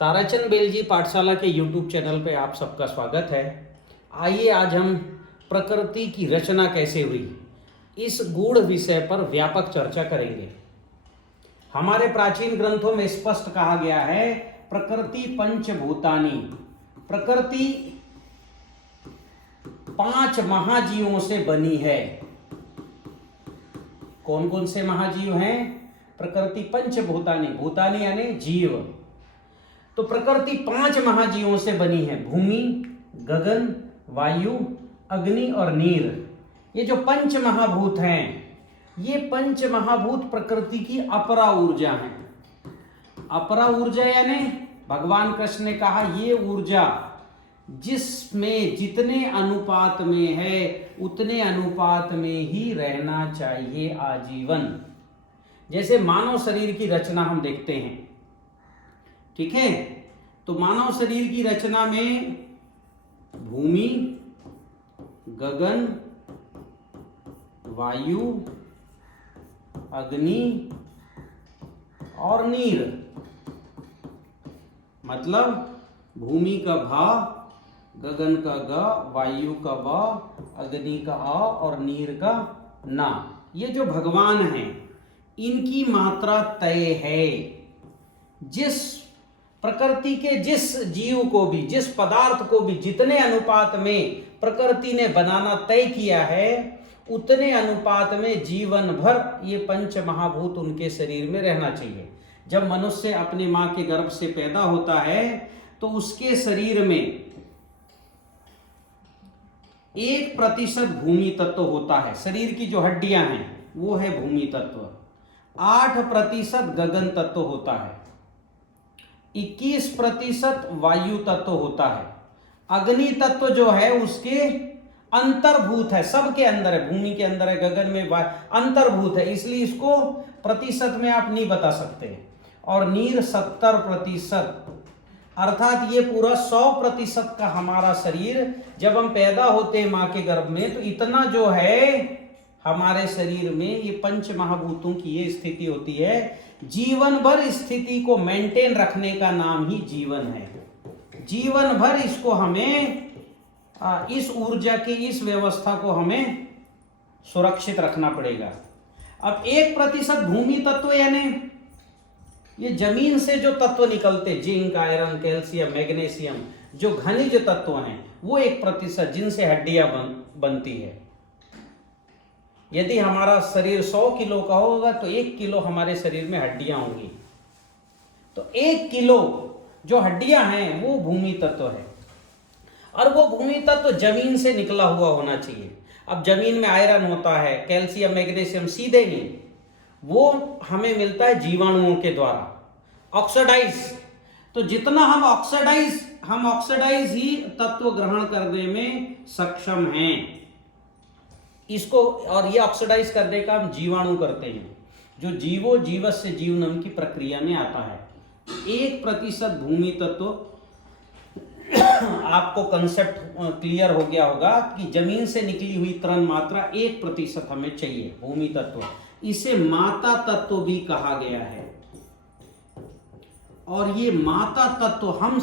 ताराचंद बेलजी पाठशाला के YouTube channel पे आप सबका स्वागत है। आइए आज हम प्रकृति की रचना कैसे हुई इस गूढ़ विषय पर व्यापक चर्चा करेंगे। हमारे प्राचीन ग्रंथों में स्पष्ट कहा गया है प्रकृति पंचभूतानी, प्रकृति 5 महाजीवों से बनी है। कौन कौन से महाजीव हैं? प्रकृति पंचभूतानी, भूतानी यानी जीव। तो प्रकृति 5 महाजीवों से बनी है। भूमि, गगन, वायु, अग्नि और नीर। ये जो पंच महाभूत हैं, ये पंच महाभूत प्रकृति की अपरा ऊर्जा है। अपरा ऊर्जा यानी भगवान कृष्ण ने कहा ये ऊर्जा जिसमें जितने अनुपात में है उतने अनुपात में ही रहना चाहिए आजीवन। जैसे मानव शरीर की रचना हम देखते हैं, ठीक है। तो मानव शरीर की रचना में भूमि, गगन, वायु, अग्नि और नीर, मतलब भूमि का भा, गगन का ग, वायु का व, अग्नि का अ और नीर का ना। ये जो भगवान हैं इनकी मात्रा तय है। जिस प्रकृति के जिस जीव को भी, जिस पदार्थ को भी जितने अनुपात में प्रकृति ने बनाना तय किया है उतने अनुपात में जीवन भर ये पंच महाभूत उनके शरीर में रहना चाहिए। जब मनुष्य अपनी मां के गर्भ से पैदा होता है तो उसके शरीर में 1% भूमि तत्व होता है। शरीर की जो हड्डियां हैं वो है भूमि तत्व। 8% गगन तत्व होता है। 21% वायु तत्व होता है। अग्नि तत्व जो है उसके अंतर्भूत है, सबके अंदर है, भूमि के अंदर है, गगन में अंतर्भूत है, इसलिए इसको प्रतिशत में आप नहीं बता सकते। और नीर 70%, अर्थात ये पूरा 100% का हमारा शरीर जब हम पैदा होते हैं मां के गर्भ में तो इतना जो है हमारे शरीर में ये पंच महाभूतों की ये स्थिति होती है। जीवन भर स्थिति को मेंटेन रखने का नाम ही जीवन है। जीवन भर इसको हमें इस ऊर्जा की इस व्यवस्था को हमें सुरक्षित रखना पड़ेगा। अब 1% भूमि तत्व यानी ये जमीन से जो तत्व निकलते, जिंक, आयरन, कैल्शियम, मैग्नीशियम, जो खनिज तत्व हैं वो 1% जिनसे हड्डियां बनती है। यदि हमारा शरीर 100 किलो का होगा तो 1 किलो हमारे शरीर में हड्डियां होंगी। तो 1 किलो जो हड्डियां हैं वो भूमि तत्व है। और वो भूमि तत्व जमीन से निकला हुआ होना चाहिए। अब जमीन में आयरन होता है, कैल्शियम, मैग्नीशियम सीधे नहीं, वो हमें मिलता है जीवाणुओं के द्वारा ऑक्सीडाइज। तो जितना हम ऑक्सीडाइज ही तत्व ग्रहण करने में सक्षम हैं इसको। और ये ऑक्सीडाइज करने का हम जीवाणु करते हैं, जो जीवो जीवस्य जीवनम की प्रक्रिया में आता है। 1% भूमि तत्व आपको कंसेप्ट क्लियर हो गया होगा कि जमीन से निकली हुई तरण मात्रा 1% हमें चाहिए भूमि तत्व। इसे माता तत्व भी कहा गया है। और ये माता तत्व हम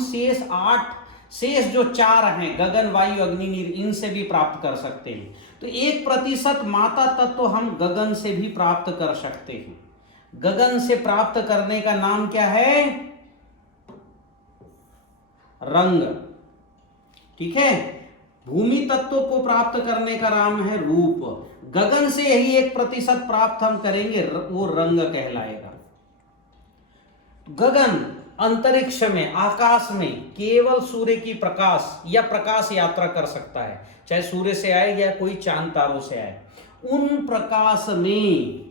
शेष जो 4 हैं, गगन, वायु, अग्नि, नीर, इनसे भी प्राप्त कर सकते हैं। तो 1% माता तत्व हम गगन से भी प्राप्त कर सकते हैं। गगन से प्राप्त करने का नाम क्या है? रंग, ठीक है। भूमि तत्व को प्राप्त करने का नाम है रूप। गगन से यही 1% प्राप्त हम करेंगे, वो रंग कहलाएगा। गगन अंतरिक्ष में, आकाश में केवल सूर्य की प्रकाश या प्रकाश यात्रा कर सकता है, चाहे सूर्य से आए या कोई चांद तारों से आए। उन प्रकाश में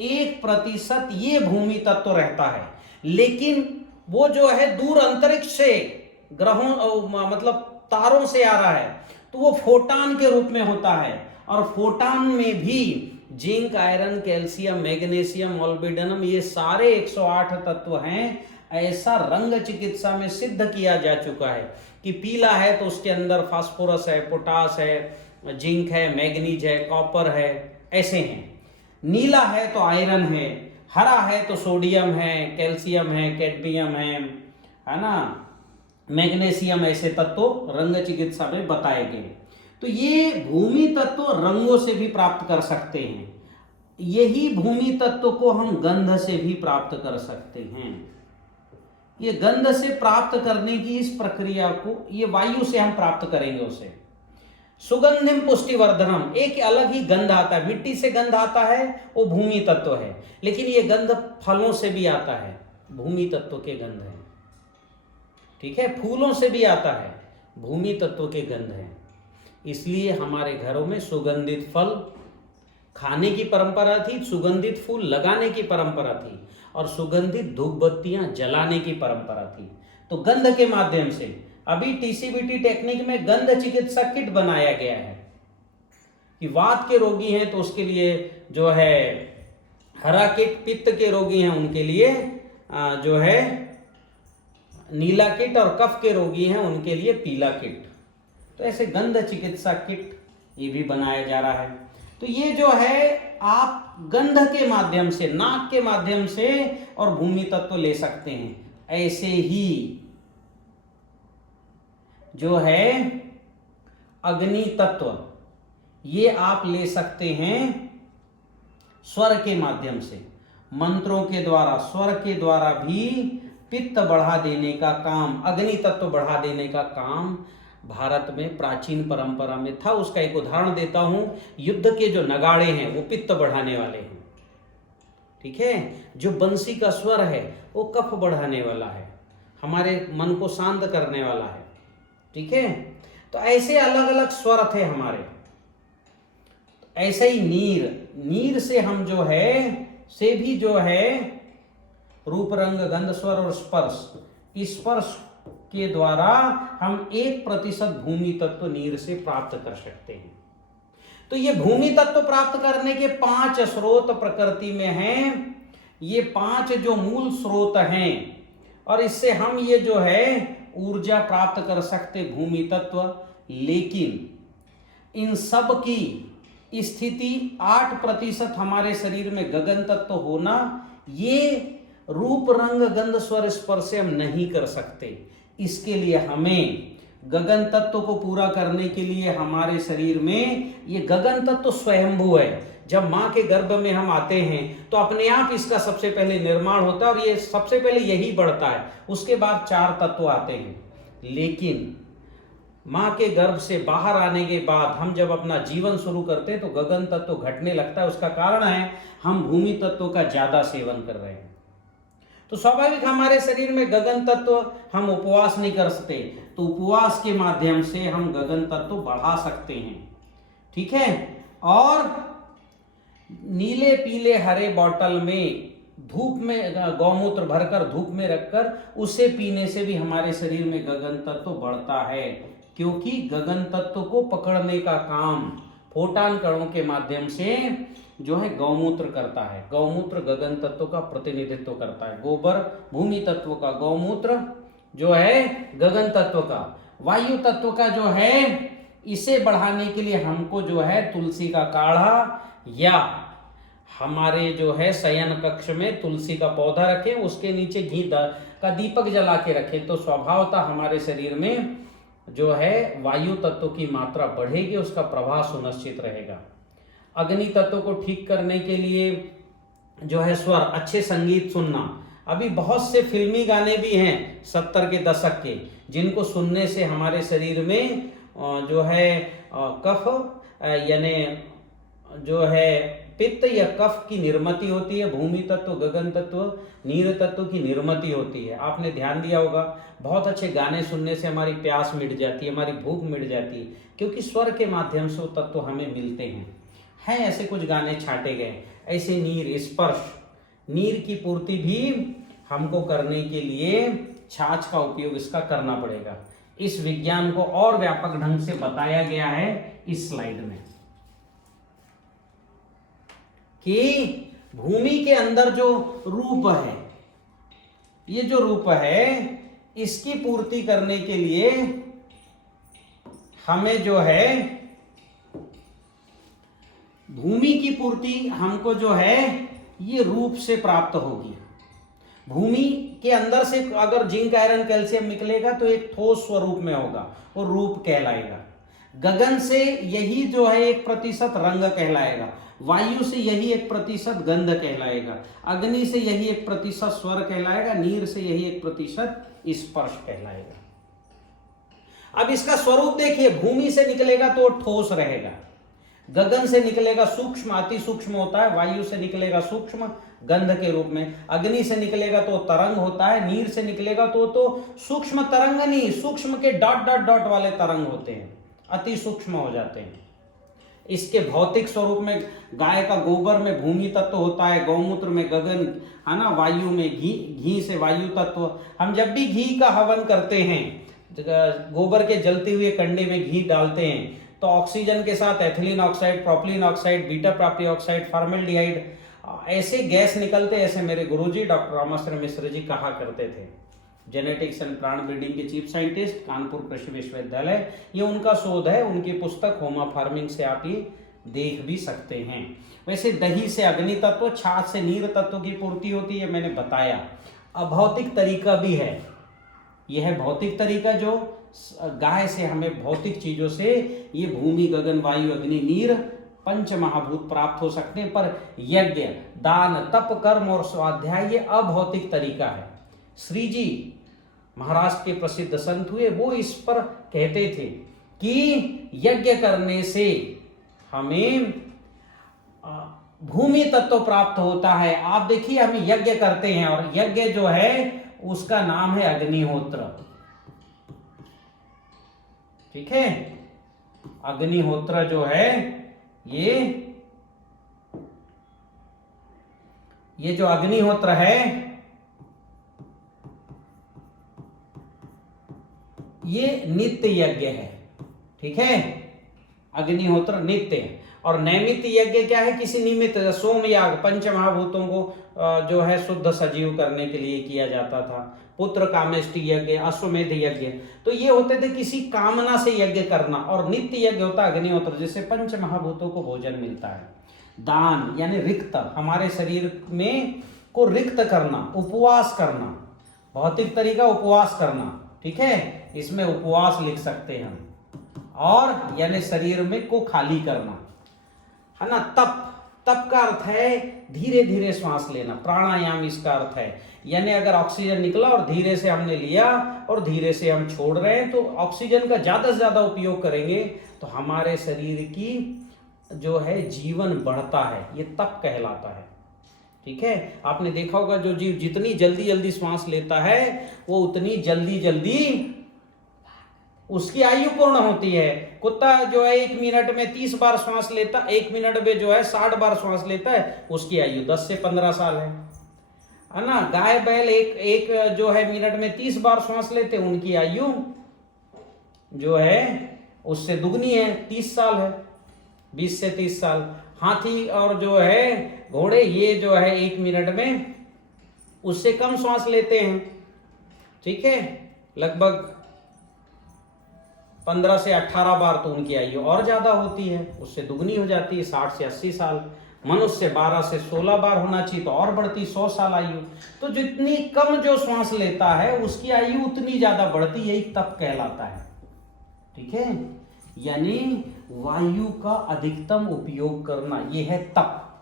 1% ये भूमि तत्व रहता है। लेकिन वो जो है दूर अंतरिक्ष से, ग्रहों मतलब तारों से आ रहा है, तो वो फोटान के रूप में होता है। और फोटान में भी zinc, iron, calcium, magnesium, molybdenum, ये सारे 108 तत्व हैं। ऐसा रंग चिकित्सा में सिद्ध किया जा चुका है कि पीला है तो उसके अंदर फास्फोरस है, पोटास है, जिंक है, मैग्नीज है, कॉपर है, ऐसे हैं। नीला है तो आयरन है, हरा है तो सोडियम है, कैल्शियम है, कैडमियम है, है ना, मैग्नीशियम, ऐसे तत्व रंग चिकित्सा में बताए गए। तो ये भूमि तत्व रंगों से भी प्राप्त कर सकते हैं। यही भूमि तत्व को हम गंध से भी प्राप्त कर सकते हैं। ये गंध से प्राप्त करने की इस प्रक्रिया को, ये वायु से हम प्राप्त करेंगे उसे। सुगंधिम पुष्टिवर्धनम, एक अलग ही गंध आता है। मिट्टी से गंध आता है, वो भूमि तत्व है, लेकिन ये गंध फलों से भी आता है, भूमि तत्व के गंध है। ठीक है, फूलों से भी आता है, भूमि तत्व के गंध है। इसलिए हमारे घरों में सुगंधित फल खाने की परंपरा थी, सुगंधित फूल लगाने की परंपरा थी, और सुगंधित धूप बत्तियां जलाने की परंपरा थी। तो गंध के माध्यम से अभी टीसीबीटी टेक्निक में गंध चिकित्सा किट बनाया गया है कि वात के रोगी हैं तो उसके लिए जो है हरा किट, पित्त के रोगी हैं उनके लिए जो है नीला किट, और कफ के रोगी हैं उनके लिए पीला किट। तो ऐसे गंध चिकित्सा किट ये भी बनाया जा रहा है। तो ये जो है आप गंध के माध्यम से, नाक के माध्यम से और भूमि तत्व ले सकते हैं। ऐसे ही जो है अग्नि तत्व, ये आप ले सकते हैं स्वर के माध्यम से, मंत्रों के द्वारा, स्वर के द्वारा भी पित्त बढ़ा देने का काम, अग्नि तत्व बढ़ा देने का काम भारत में प्राचीन परंपरा में था। उसका एक उदाहरण देता हूं, युद्ध के जो नगाड़े हैं वो पित्त बढ़ाने वाले हैं। ठीक है, जो बंसी का स्वर है वो कफ बढ़ाने वाला है, हमारे मन को शांत करने वाला है। ठीक है, तो ऐसे अलग अलग स्वर थे हमारे। ऐसे ही नीर से हम जो है से भी जो है रूप रंग गंध स्वर और स्पर्श के द्वारा हम 1% भूमि तत्व नीर से प्राप्त कर सकते हैं। तो ये भूमि तत्व प्राप्त करने के 5 स्रोत प्रकृति में हैं। ये 5 जो मूल स्रोत हैं, और इससे हम ये जो है ऊर्जा प्राप्त कर सकते भूमि तत्व। लेकिन इन सब की स्थिति 8% हमारे शरीर में गगन तत्व होना, ये रूप रंग गंध स्वर स्पर्श से हम नहीं कर सकते। इसके लिए हमें गगन तत्व को पूरा करने के लिए हमारे शरीर में ये गगन तत्व स्वयंभू है। जब माँ के गर्भ में हम आते हैं तो अपने आप इसका सबसे पहले निर्माण होता है, और ये सबसे पहले यही बढ़ता है, उसके बाद 4 तत्व आते हैं। लेकिन माँ के गर्भ से बाहर आने के बाद हम जब अपना जीवन शुरू करते हैं तो गगन तत्व घटने लगता है। उसका कारण है हम भूमि तत्व का ज्यादा सेवन कर रहे हैं। तो स्वाभाविक हमारे शरीर में गगन तत्व, हम उपवास नहीं कर सकते, तो उपवास के माध्यम से हम गगन तत्व बढ़ा सकते हैं। ठीक है, और नीले पीले हरे बॉटल में धूप में गौमूत्र भरकर धूप में रखकर उसे पीने से भी हमारे शरीर में गगन तत्व बढ़ता है, क्योंकि गगन तत्व को पकड़ने का काम फोटान कणों के माध्यम से जो है गौमूत्र करता है। गौमूत्र गगन तत्व का प्रतिनिधित्व करता है, गोबर भूमि तत्व का, गौमूत्र जो है गगन तत्व का, वायु तत्व का जो है। इसे बढ़ाने के लिए हमको जो है तुलसी का काढ़ा, या हमारे जो है शयन कक्ष में तुलसी का पौधा रखें, उसके नीचे घी का दीपक जला के रखें, तो स्वभावतः हमारे शरीर में जो है वायु तत्व की मात्रा बढ़ेगी, उसका प्रवाह सुनिश्चित रहेगा। अग्नि तत्व को ठीक करने के लिए जो है स्वर, अच्छे संगीत सुनना। अभी बहुत से फिल्मी गाने भी हैं 70 के दशक के, जिनको सुनने से हमारे शरीर में जो है कफ यानी जो है पित्त या कफ की निर्मिति होती है। भूमि तत्व, गगन तत्व, नीर तत्व की निर्मिति होती है। आपने ध्यान दिया होगा, बहुत अच्छे गाने सुनने से हमारी प्यास मिट जाती है, हमारी भूख मिट जाती है, क्योंकि स्वर के माध्यम से वो तत्व हमें मिलते हैं ऐसे कुछ गाने छाटे गए। ऐसे नीर, स्पर्श, नीर की पूर्ति भी हमको करने के लिए छाछ का उपयोग इसका करना पड़ेगा। इस विज्ञान को और व्यापक ढंग से बताया गया है इस स्लाइड में, कि भूमि के अंदर जो रूप है, ये जो रूप है, इसकी पूर्ति करने के लिए हमें जो है भूमि की पूर्ति हमको जो है ये रूप से प्राप्त होगी। भूमि के अंदर से अगर जिंक, आयरन, कैल्शियम निकलेगा तो एक ठोस स्वरूप में होगा, वो रूप कहलाएगा। गगन से यही जो है 1% रंग कहलाएगा, वायु से यही 1% गंध कहलाएगा, अग्नि से यही 1% स्वर कहलाएगा, नीर से यही 1% स्पर्श कहलाएगा। अब इसका स्वरूप देखिए, भूमि से निकलेगा तो ठोस रहेगा, गगन से निकलेगा सूक्ष्म, अति सूक्ष्म होता है, वायु से निकलेगा सूक्ष्म गंध के रूप में, अग्नि से निकलेगा तो तरंग होता है, नीर से निकलेगा तो सूक्ष्म तरंग नहीं, सूक्ष्म के डॉट डॉट डॉट वाले तरंग होते हैं, अति सूक्ष्म हो जाते हैं। इसके भौतिक स्वरूप में गाय का गोबर में भूमि तत्व होता है, गौमूत्र में गगन, है ना, वायु में घी, घी से वायु तत्व। हम जब भी घी का हवन करते हैं, गोबर के जलते हुए कंडे में घी डालते हैं, तो ऑक्सीजन के साथ ethylene oxide, propylene oxide, beta प्राप्ति ऑक्साइड, फॉर्मेल्डिहाइड ऐसे गैस निकलते। ऐसे मेरे गुरुजी डॉक्टर रामाश्रय मिश्र जी कहा करते थे, जेनेटिक्स एंड प्लांट ब्रीडिंग के चीफ साइंटिस्ट, कानपुर कृषि विश्वविद्यालय, ये उनका शोध है, उनकी पुस्तक होमा फार्मिंग से आप ये देख भी सकते हैं। वैसे दही से अग्नि तत्व, छाछ से नीर तत्व की पूर्ति होती है, मैंने बताया। अभौतिक तरीका भी है, यह है भौतिक तरीका, जो गाय से हमें भौतिक चीजों से ये भूमि, गगन, वायु, अग्नि, नीर, पंच महाभूत प्राप्त हो सकते हैं। पर यज्ञ, दान, तप, कर्म और स्वाध्याय ये अभौतिक तरीका है। श्री जी महाराष्ट्र के प्रसिद्ध संत हुए, वो इस पर कहते थे कि यज्ञ करने से हमें भूमि तत्व प्राप्त होता है। आप देखिए, हम यज्ञ करते हैं और यज्ञ जो है उसका नाम है अग्निहोत्र, ठीक है। अग्निहोत्र जो है ये जो अग्निहोत्र है ये नित्य यज्ञ है, ठीक है। अग्निहोत्र नित्य है। और नैमित्त यज्ञ क्या है, किसी निमित्त, सोमयाग पंच महाभूतों को जो है शुद्ध सजीव करने के लिए किया जाता था। पुत्र कामेष्टि यज्ञ, अश्वमेध यज्ञ, तो ये होते थे किसी कामना से यज्ञ करना। और नित्य यज्ञ होता है अग्निहोत्र, जिससे पंच महाभूतों को भोजन मिलता है। दान यानी रिक्त, हमारे शरीर में को रिक्त करना, उपवास करना, भौतिक तरीका उपवास करना, ठीक है, इसमें उपवास लिख सकते हैं हम। और यानी शरीर में को खाली करना, है ना। तप, तप का अर्थ है धीरे धीरे श्वास लेना, प्राणायाम इसका अर्थ है। यानी अगर ऑक्सीजन निकला और धीरे से हमने लिया और धीरे से हम छोड़ रहे हैं, तो ऑक्सीजन का ज्यादा से ज्यादा उपयोग करेंगे तो हमारे शरीर की जो है जीवन बढ़ता है, ये तप कहलाता है, ठीक है। आपने देखा होगा जो जीव जितनी जल्दी जल्दी श्वास लेता है वो उतनी जल्दी जल्दी उसकी आयु पूर्ण होती है। कुत्ता जो है 1 मिनट में 30 बार श्वास लेता, 1 मिनट में जो है 60 बार श्वास लेता है, उसकी आयु 10 से 15 साल है ना। गाय बैल एक जो है मिनट में 30 बार श्वास लेते, उनकी आयु जो है उससे दुगनी है, 30 साल है, 20 से 30 साल। हाथी और जो है घोड़े, ये जो है 1 मिनट में उससे कम श्वास लेते हैं, ठीक है, लगभग 15 से 18 बार, तो उनकी आयु और ज्यादा होती है, उससे दुगनी हो जाती है, 60 से 80 साल। मनुष्य 12 से 16 बार होना चाहिए, तो और बढ़ती 100 साल आयु। तो जितनी कम जो श्वास लेता है उसकी आयु उतनी ज्यादा बढ़ती, यही तप कहलाता है, ठीक है। यानी वायु का अधिकतम उपयोग करना, यह है तप,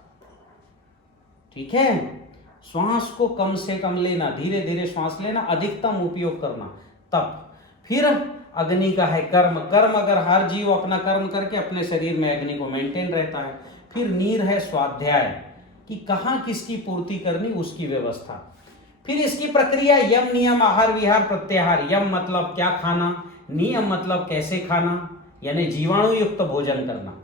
ठीक है। श्वास को कम से कम लेना, धीरे धीरे श्वास लेना, अधिकतम उपयोग करना, तप। फिर अग्नि का है कर्म, कर्म अगर हर जीव अपना कर्म करके अपने शरीर में अग्नि को मेंटेन रहता है। फिर नीर है स्वाध्याय, कि कहाँ किसकी पूर्ति करनी उसकी व्यवस्था। फिर इसकी प्रक्रिया यम नियम आहार विहार प्रत्याहार। यम मतलब क्या खाना, नियम मतलब कैसे खाना, यानी जीवाणु युक्त भोजन करना।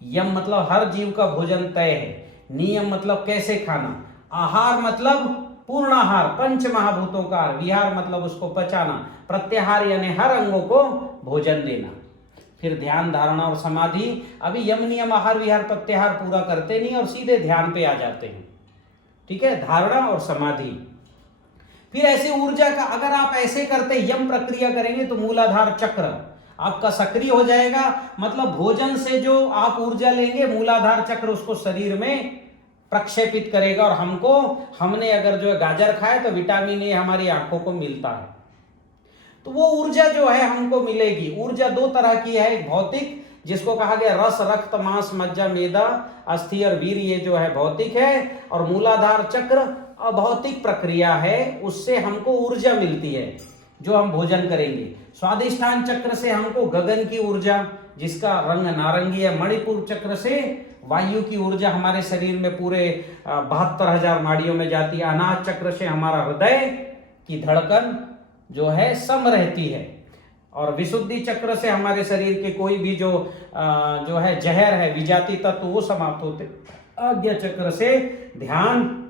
यम मतलब हर जीव का भोजन तय है, नियम मतलब कैसे खाना, आहार मतलब पूर्ण आहार, पंच महाभूतों का आहार, विहार मतलब उसको पचाना, प्रत्याहार यानी हर अंगों को भोजन देना। फिर ध्यान, धारणा और समाधि। अभी यम नियम आहार विहार प्रत्याहार पूरा करते नहीं और सीधे ध्यान पे आ जाते हैं, ठीक है, धारणा और समाधि। फिर ऐसे ऊर्जा का, अगर आप ऐसे करते यम प्रक्रिया करेंगे तो मूलाधार चक्र आपका सक्रिय हो जाएगा। मतलब भोजन से जो आप ऊर्जा लेंगे, मूलाधार चक्र उसको शरीर में प्रक्षेपित करेगा, और हमने अगर जो है गाजर खाए तो विटामिन ए हमारी आंखों को मिलता है। तो वो ऊर्जा जो है हमको मिलेगी। ऊर्जा दो तरह की है, एक भौतिक जिसको कहा गया रस, रक्त, मांस, मज्जा, मेदा, अस्थि और वीर, ये जो है भौतिक है, और मूलाधार चक्र अभौतिक प्रक्रिया है, उससे हमको ऊर्जा मिलती है जो हम भोजन करेंगे। स्वादिष्ठान चक्र से हमको गगन की ऊर्जा जिसका रंग नारंगी है, मणिपुर चक्र से वायु की ऊर्जा हमारे शरीर में पूरे 72,000 नाड़ियों में जाती है। अनाहत चक्र से हमारा हृदय की धड़कन जो है सम रहती है, और विशुद्धि चक्र से हमारे शरीर के कोई भी जो है जहर है, विजाती तत्व, वो समाप्त होते। आज्ञा चक्र से ध्यान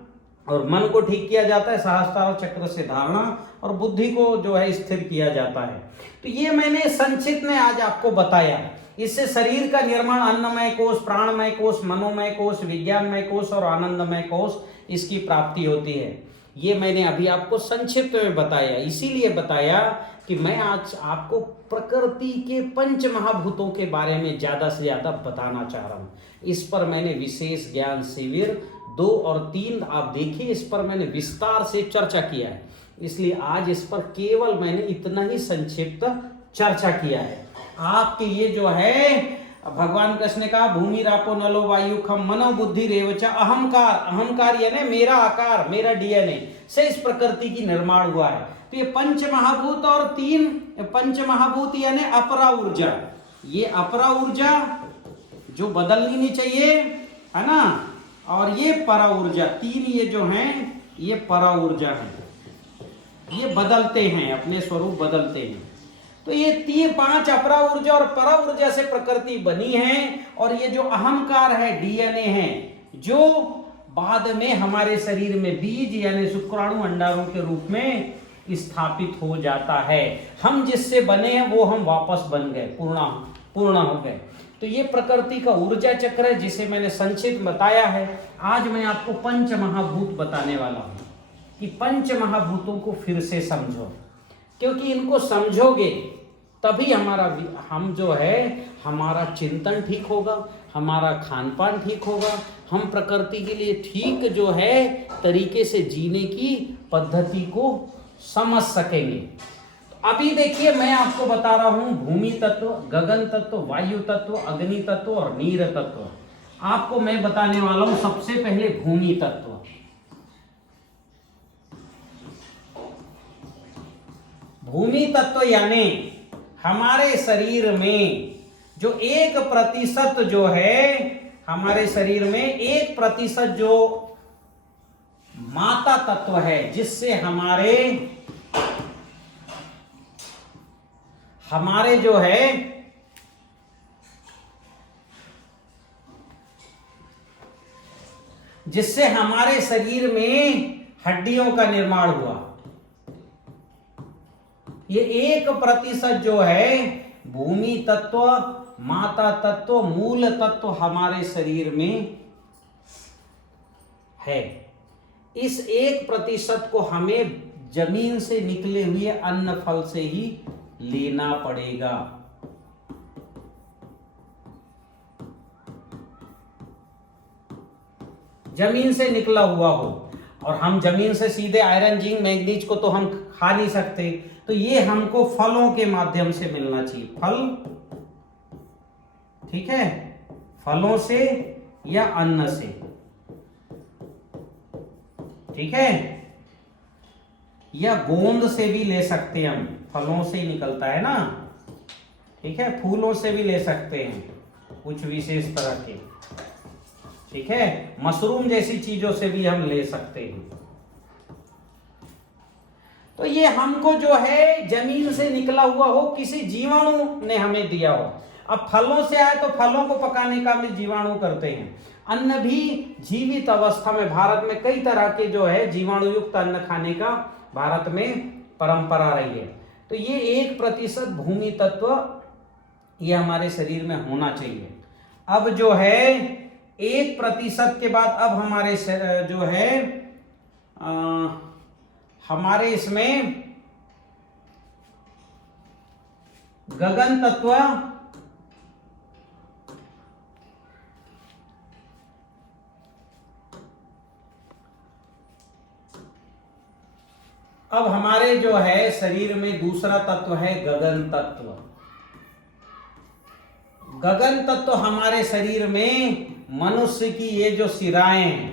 और मन को ठीक किया जाता है। सहस्त्रार चक्र से धारणा और बुद्धि को जो है स्थिर किया जाता है। तो ये मैंने संक्षिप्त में आज आपको बताया। इससे शरीर का निर्माण अन्नमय कोष, प्राणमय कोष, मनोमय कोष, विज्ञानमय कोष और आनंदमय कोष, इसकी प्राप्ति होती है। ये मैंने अभी आपको संक्षिप्त में बताया। इसीलिए बताया कि मैं आज आपको प्रकृति के पंच महाभूतों के बारे में ज्यादा से ज्यादा बताना चाह रहा हूं। इस पर मैंने विशेष ज्ञान शिविर 2 और 3 आप देखिए, इस पर मैंने विस्तार से चर्चा किया है। इसलिए आज इस पर केवल मैंने इतना ही संक्षिप्त चर्चा किया है। आपके ये जो है भगवान कृष्ण ने कहा भूमि रापो नलो वायु खम मनो बुद्धि रेवचा, अहंकार, अहंकार यानी मेरा आकार, मेरा डीएनए से इस प्रकृति की निर्माण हुआ है। तो ये पंच महाभूत और 3 पंच महाभूत यानी अपरा ऊर्जा, ये अपरा ऊर्जा जो बदलनी नहीं चाहिए, है ना, और ये परा ऊर्जा, 3 ये जो हैं ये परा ऊर्जा है, ये बदलते हैं, अपने स्वरूप बदलते हैं। तो ये 5 अपरा ऊर्जा और परा ऊर्जा से प्रकृति बनी है, और ये जो अहंकार है, डीएनए है, जो बाद में हमारे शरीर में बीज यानी शुक्राणु अंडाणु के रूप में स्थापित हो जाता है। हम जिससे बने हैं वो हम वापस बन गए, पूर्ण हो गए। तो ये प्रकृति का ऊर्जा चक्र है जिसे मैंने संक्षिप्त बताया है। आज मैं आपको पंच महाभूत बताने वाला हूं कि पंच महाभूतों को फिर से समझो, क्योंकि इनको समझोगे तभी हम जो है हमारा चिंतन ठीक होगा, हमारा खान पान ठीक होगा, हम प्रकृति के लिए ठीक जो है तरीके से जीने की पद्धति को समझ सकेंगे। तो अभी देखिए मैं आपको बता रहा हूं भूमि तत्व, गगन तत्व, वायु तत्व, अग्नि तत्व और नीर तत्व। आपको मैं बताने वाला हूं सबसे पहले भूमि तत्व। भूमि तत्व यानी हमारे शरीर में जो 1% जो है, हमारे शरीर में 1% जो माता तत्व है, जिससे हमारे जो है जिससे हमारे शरीर में हड्डियों का निर्माण हुआ, ये 1% जो है भूमि तत्व, माता तत्व, मूल तत्व हमारे शरीर में है। इस 1% को हमें जमीन से निकले हुए अन्न फल से ही लेना पड़ेगा। जमीन से निकला हुआ हो, और हम जमीन से सीधे आयरन, जिंक, मैग्नीज को तो हम खा नहीं सकते, तो ये हमको फलों के माध्यम से मिलना चाहिए। फल, ठीक है, फलों से या अन्न से, ठीक है, या गोंद से भी ले सकते हैं हम, फलों से ही निकलता है ना, ठीक है, फूलों से भी ले सकते हैं कुछ विशेष तरह के, ठीक है, मशरूम जैसी चीजों से भी हम ले सकते हैं। तो ये हमको जो है जमीन से निकला हुआ हो, किसी जीवाणु ने हमें दिया हो। अब फलों से आए तो फलों को पकाने का भी जीवाणु करते हैं। अन्न भी जीवित अवस्था में भारत में कई तरह के जो है जीवाणु युक्त अन्न खाने का भारत में परंपरा रही है। तो ये 1% भूमि तत्व ये हमारे शरीर में होना चाहिए। अब जो है 1% के बाद अब हमारे जो है हमारे इसमें गगन तत्व, अब हमारे जो है शरीर में दूसरा तत्व है गगन तत्व। गगन तत्व हमारे शरीर में मनुष्य की ये जो शिराएं हैं,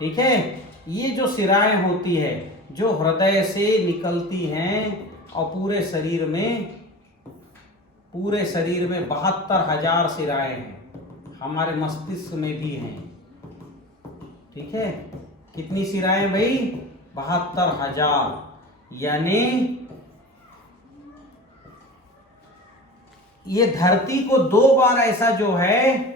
ठीक है, ये जो शिराएं होती है जो हृदय से निकलती हैं और पूरे शरीर में 72,000 शिराएं हैं। हमारे मस्तिष्क में भी हैं, ठीक है। कितनी शिराएं भाई? 72,000। यानी ये धरती को 2 बार ऐसा जो है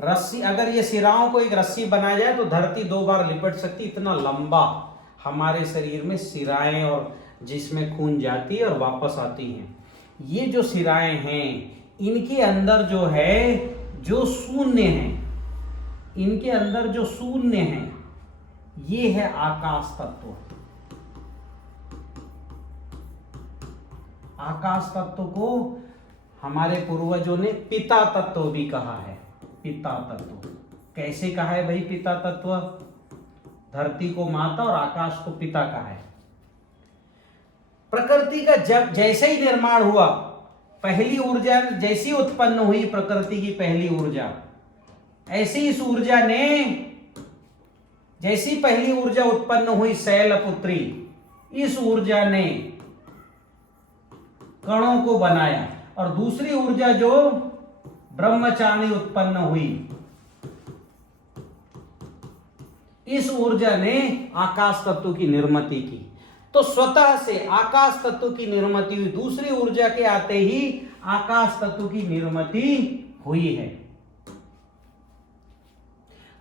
रस्सी, अगर ये शिराओं को एक रस्सी बनाया जाए तो धरती 2 बार लिपट सकती, इतना लंबा हमारे शरीर में शिराएं और जिसमें खून जाती है और वापस आती हैं। ये जो शिराएं हैं इनके अंदर जो है जो शून्य है, इनके अंदर जो शून्य है ये है आकाश तत्व। आकाश तत्व को हमारे पूर्वजों ने पिता तत्व भी कहा है। पिता तत्व कैसे कहा है भाई? पिता तत्व, धरती को माता और आकाश को पिता कहा है। प्रकृति का जब जैसे ही निर्माण हुआ, पहली ऊर्जा जैसी उत्पन्न हुई प्रकृति की पहली ऊर्जा, ऐसी इस ऊर्जा ने, जैसी पहली ऊर्जा उत्पन्न हुई शैलपुत्री, इस ऊर्जा ने कणों को बनाया और दूसरी ऊर्जा जो ब्रह्मचारिणी उत्पन्न हुई, इस ऊर्जा ने आकाश तत्व की निर्मिति की। तो स्वतः से आकाश तत्व की निर्मिति हुई, दूसरी ऊर्जा के आते ही आकाश तत्व की निर्मिति हुई है।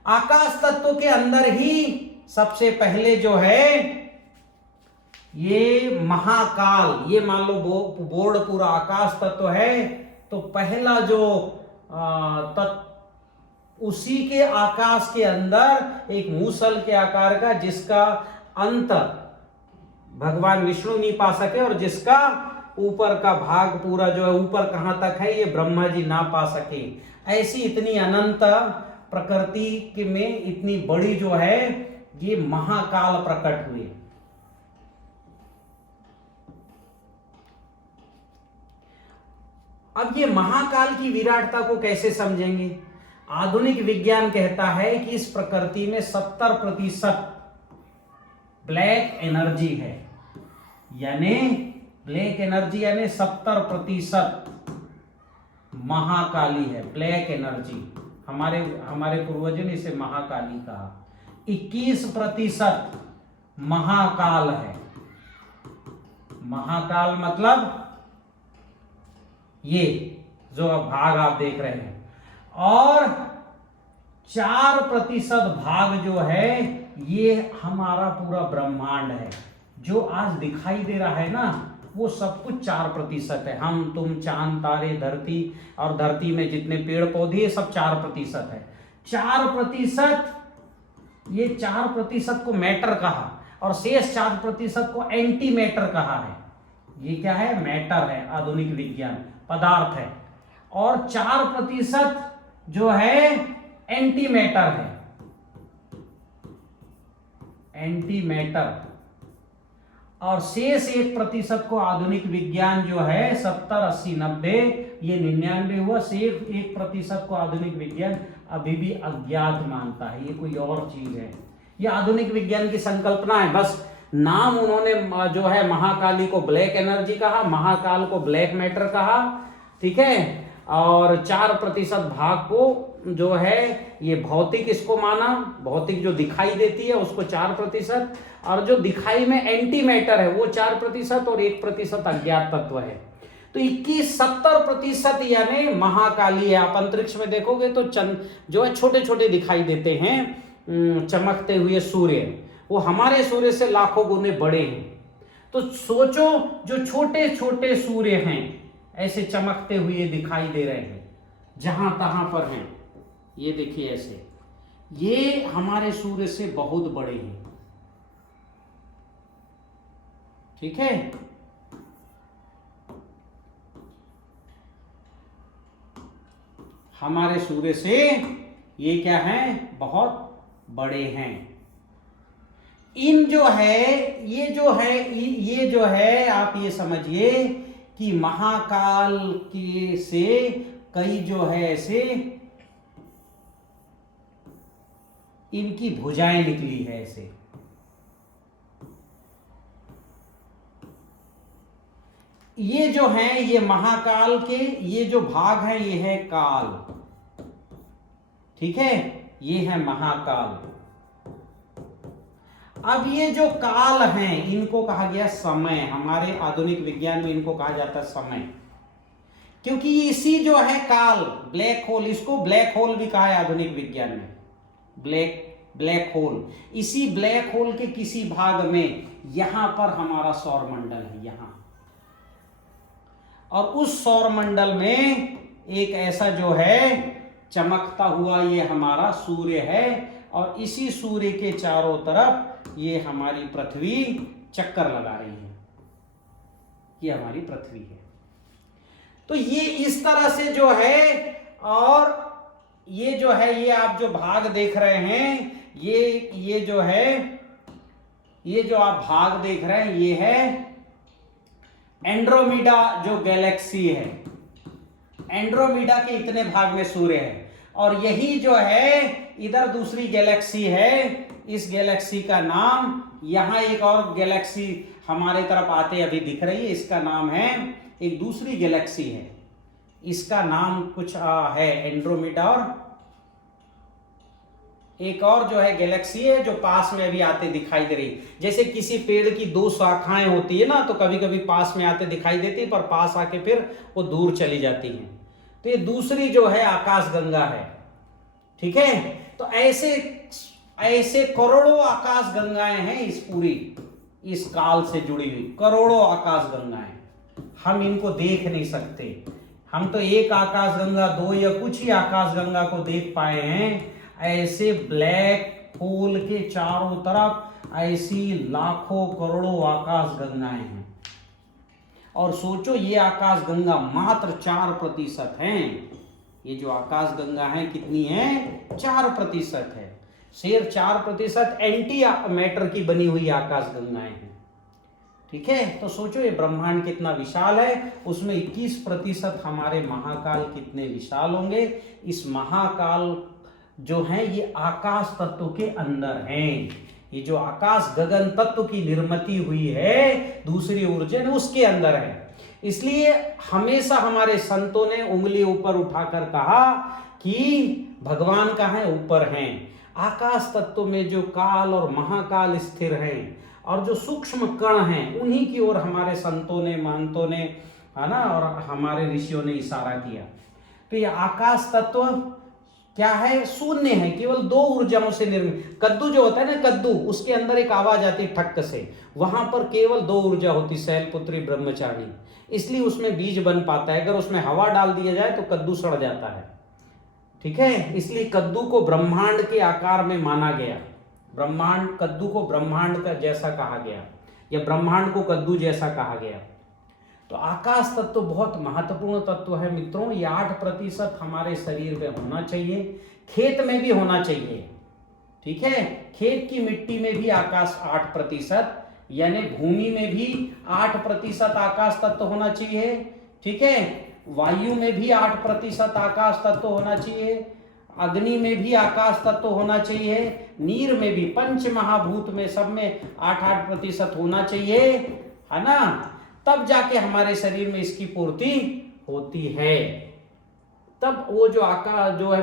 आकाश तत्व के अंदर ही सबसे पहले जो है ये महाकाल, ये मान लो बोर्ड पूरा आकाश तत्व है, तो पहला जो उसी के आकाश के अंदर एक मूसल के आकार का, जिसका अंत भगवान विष्णु नहीं पा सके और जिसका ऊपर का भाग पूरा जो है ऊपर कहां तक है ये ब्रह्मा जी ना पा सके, ऐसी इतनी अनंत प्रकृति में इतनी बड़ी जो है ये महाकाल प्रकट हुए। अब ये महाकाल की विराटता को कैसे समझेंगे? आधुनिक विज्ञान कहता है कि इस प्रकृति में 70% ब्लैक एनर्जी है, यानी ब्लैक एनर्जी यानी 70% महाकाली है। ब्लैक एनर्जी हमारे पूर्वजों ने इसे महाकाली कहा। 21% महाकाल है। महाकाल मतलब ये जो भाग आप देख रहे हैं, और 4% भाग जो है ये हमारा पूरा ब्रह्मांड है। जो आज दिखाई दे रहा है ना, वो सब कुछ 4% है। हम, तुम, चांद, तारे, धरती और धरती में जितने पेड़ पौधे सब 4% है। 4%, ये 4% को मैटर कहा और शेष 4% को एंटी मैटर कहा है। ये क्या है? मैटर है, आधुनिक विज्ञान पदार्थ है। और 4% जो है एंटी मैटर है, एंटी मैटर। और शेष 1% को आधुनिक विज्ञान जो है 70, 80, 90, ये 99 हुआ। शेष 1% को आधुनिक विज्ञान अभी भी अज्ञात मानता है, ये कोई और चीज है। ये आधुनिक विज्ञान की संकल्पना है, बस नाम उन्होंने जो है महाकाली को ब्लैक एनर्जी कहा, महाकाल को ब्लैक मैटर कहा, ठीक है। और 4% भाग को जो है ये भौतिक इसको माना, भौतिक जो दिखाई देती है उसको 4%, और जो दिखाई में एंटी मैटर है वो 4% और 1% अज्ञात तत्व है। तो 70% यानी महाकाली है। आप अंतरिक्ष में देखोगे तो चंद जो है छोटे छोटे दिखाई देते हैं, चमकते हुए सूर्य, वो हमारे सूर्य से लाखों गुने बड़े हैं। तो सोचो जो छोटे छोटे सूर्य हैं ऐसे चमकते हुए दिखाई दे रहे हैं जहां तहां पर हैं, ये देखिए ऐसे, ये हमारे सूर्य से बहुत बड़े हैं, ठीक है। हमारे सूर्य से ये क्या है? बहुत बड़े हैं। इन जो है ये जो है आप ये समझिए कि महाकाल के से कई जो है ऐसे इनकी भुजाएं निकली है ऐसे। ये जो हैं ये महाकाल के ये जो भाग है ये है काल, ठीक है, ये है महाकाल। अब ये जो काल हैं इनको कहा गया समय, हमारे आधुनिक विज्ञान में इनको कहा जाता है समय, क्योंकि इसी जो है काल ब्लैक होल, इसको ब्लैक होल भी कहा है आधुनिक विज्ञान में, ब्लैक होल, इसी ब्लैक होल के किसी भाग में यहां पर हमारा सौर मंडल है यहां, और उस सौर मंडल में एक ऐसा जो है चमकता हुआ ये हमारा सूर्य है, और इसी सूर्य के चारों तरफ ये हमारी पृथ्वी चक्कर लगा रही है, ये हमारी पृथ्वी है। तो ये इस तरह से जो है, और ये जो है ये आप जो भाग देख रहे हैं ये जो है ये जो आप भाग देख रहे हैं ये है एंड्रोमीडा जो गैलेक्सी है, एंड्रोमीडा के इतने भाग में सूर्य है, और यही जो है इधर दूसरी गैलेक्सी है, इस गैलेक्सी का नाम, यहां एक और गैलेक्सी हमारे तरफ आते अभी दिख रही है, इसका नाम है, एक दूसरी गैलेक्सी है, इसका नाम कुछ है एंड्रोमीडा, और एक और जो है गैलेक्सी है जो पास में अभी आते दिखाई दे रही, जैसे किसी पेड़ की दो शाखाएं होती है ना, तो कभी कभी पास में आते दिखाई देती है, पर पास आके फिर वो दूर चली जाती हैं, तो ये दूसरी जो है आकाश गंगा है, ठीक है। तो ऐसे करोड़ों आकाश गंगाएं हैं इस पूरी इस काल से जुड़ी हुई, करोड़ों आकाश गंगाएं, हम इनको देख नहीं सकते, हम तो एक आकाश गंगा, दो या कुछ ही आकाश गंगा को देख पाए हैं। ऐसे ब्लैक होल के चारों तरफ ऐसी लाखों करोड़ों आकाश गंगाएं हैं, और सोचो ये आकाश गंगा मात्र 4% हैं, ये जो आकाश गंगा है कितनी है, 4% है, सिर्फ 4% एंटी मैटर की बनी हुई आकाश गंगाएं हैं, ठीक है। तो सोचो ये ब्रह्मांड कितना विशाल है, उसमें 21% हमारे महाकाल कितने विशाल होंगे। इस महाकाल जो है ये आकाश तत्व के अंदर हैं, ये जो आकाश गगन तत्व की निर्मित हुई है दूसरी ऊर्जा ने उसके अंदर है। इसलिए हमेशा हमारे संतों ने उंगली ऊपर उठाकर कहा कि भगवान कहाँ है, ऊपर हैं। आकाश तत्व में जो काल और महाकाल स्थिर हैं, और जो सूक्ष्म कण हैं उन्हीं की ओर हमारे संतों ने, महंतों ने, है ना, और हमारे ऋषियों ने इशारा किया। तो ये आकाश तत्व क्या है, शून्य है, केवल 2 ऊर्जाओं से निर्मित। कद्दू जो होता है ना, कद्दू, उसके अंदर एक आवाज आती ठक्क से, वहां पर केवल 2 ऊर्जा होती, शैलपुत्री ब्रह्मचारिणी, इसलिए उसमें बीज बन पाता है। अगर उसमें हवा डाल दिया जाए तो कद्दू सड़ जाता है, ठीक है। इसलिए कद्दू को ब्रह्मांड के आकार में माना गया, ब्रह्मांड, कद्दू को ब्रह्मांड का जैसा कहा गया, या ब्रह्मांड को कद्दू जैसा कहा गया। तो आकाश तत्व बहुत महत्वपूर्ण तत्व है मित्रों, ये 8% हमारे शरीर में होना चाहिए, खेत में भी होना चाहिए, ठीक है। खेत की मिट्टी में भी आकाश 8%, यानी भूमि में भी 8% आकाश तत्व होना चाहिए, ठीक है। वायु में भी 8% आकाश तत्व होना चाहिए, अग्नि में भी आकाश तत्व होना चाहिए, नीर में भी, पंच महाभूत में, सब में 8% होना चाहिए, है ना। तब जाके हमारे शरीर में इसकी पूर्ति होती है, तब वो जो आकाश जो है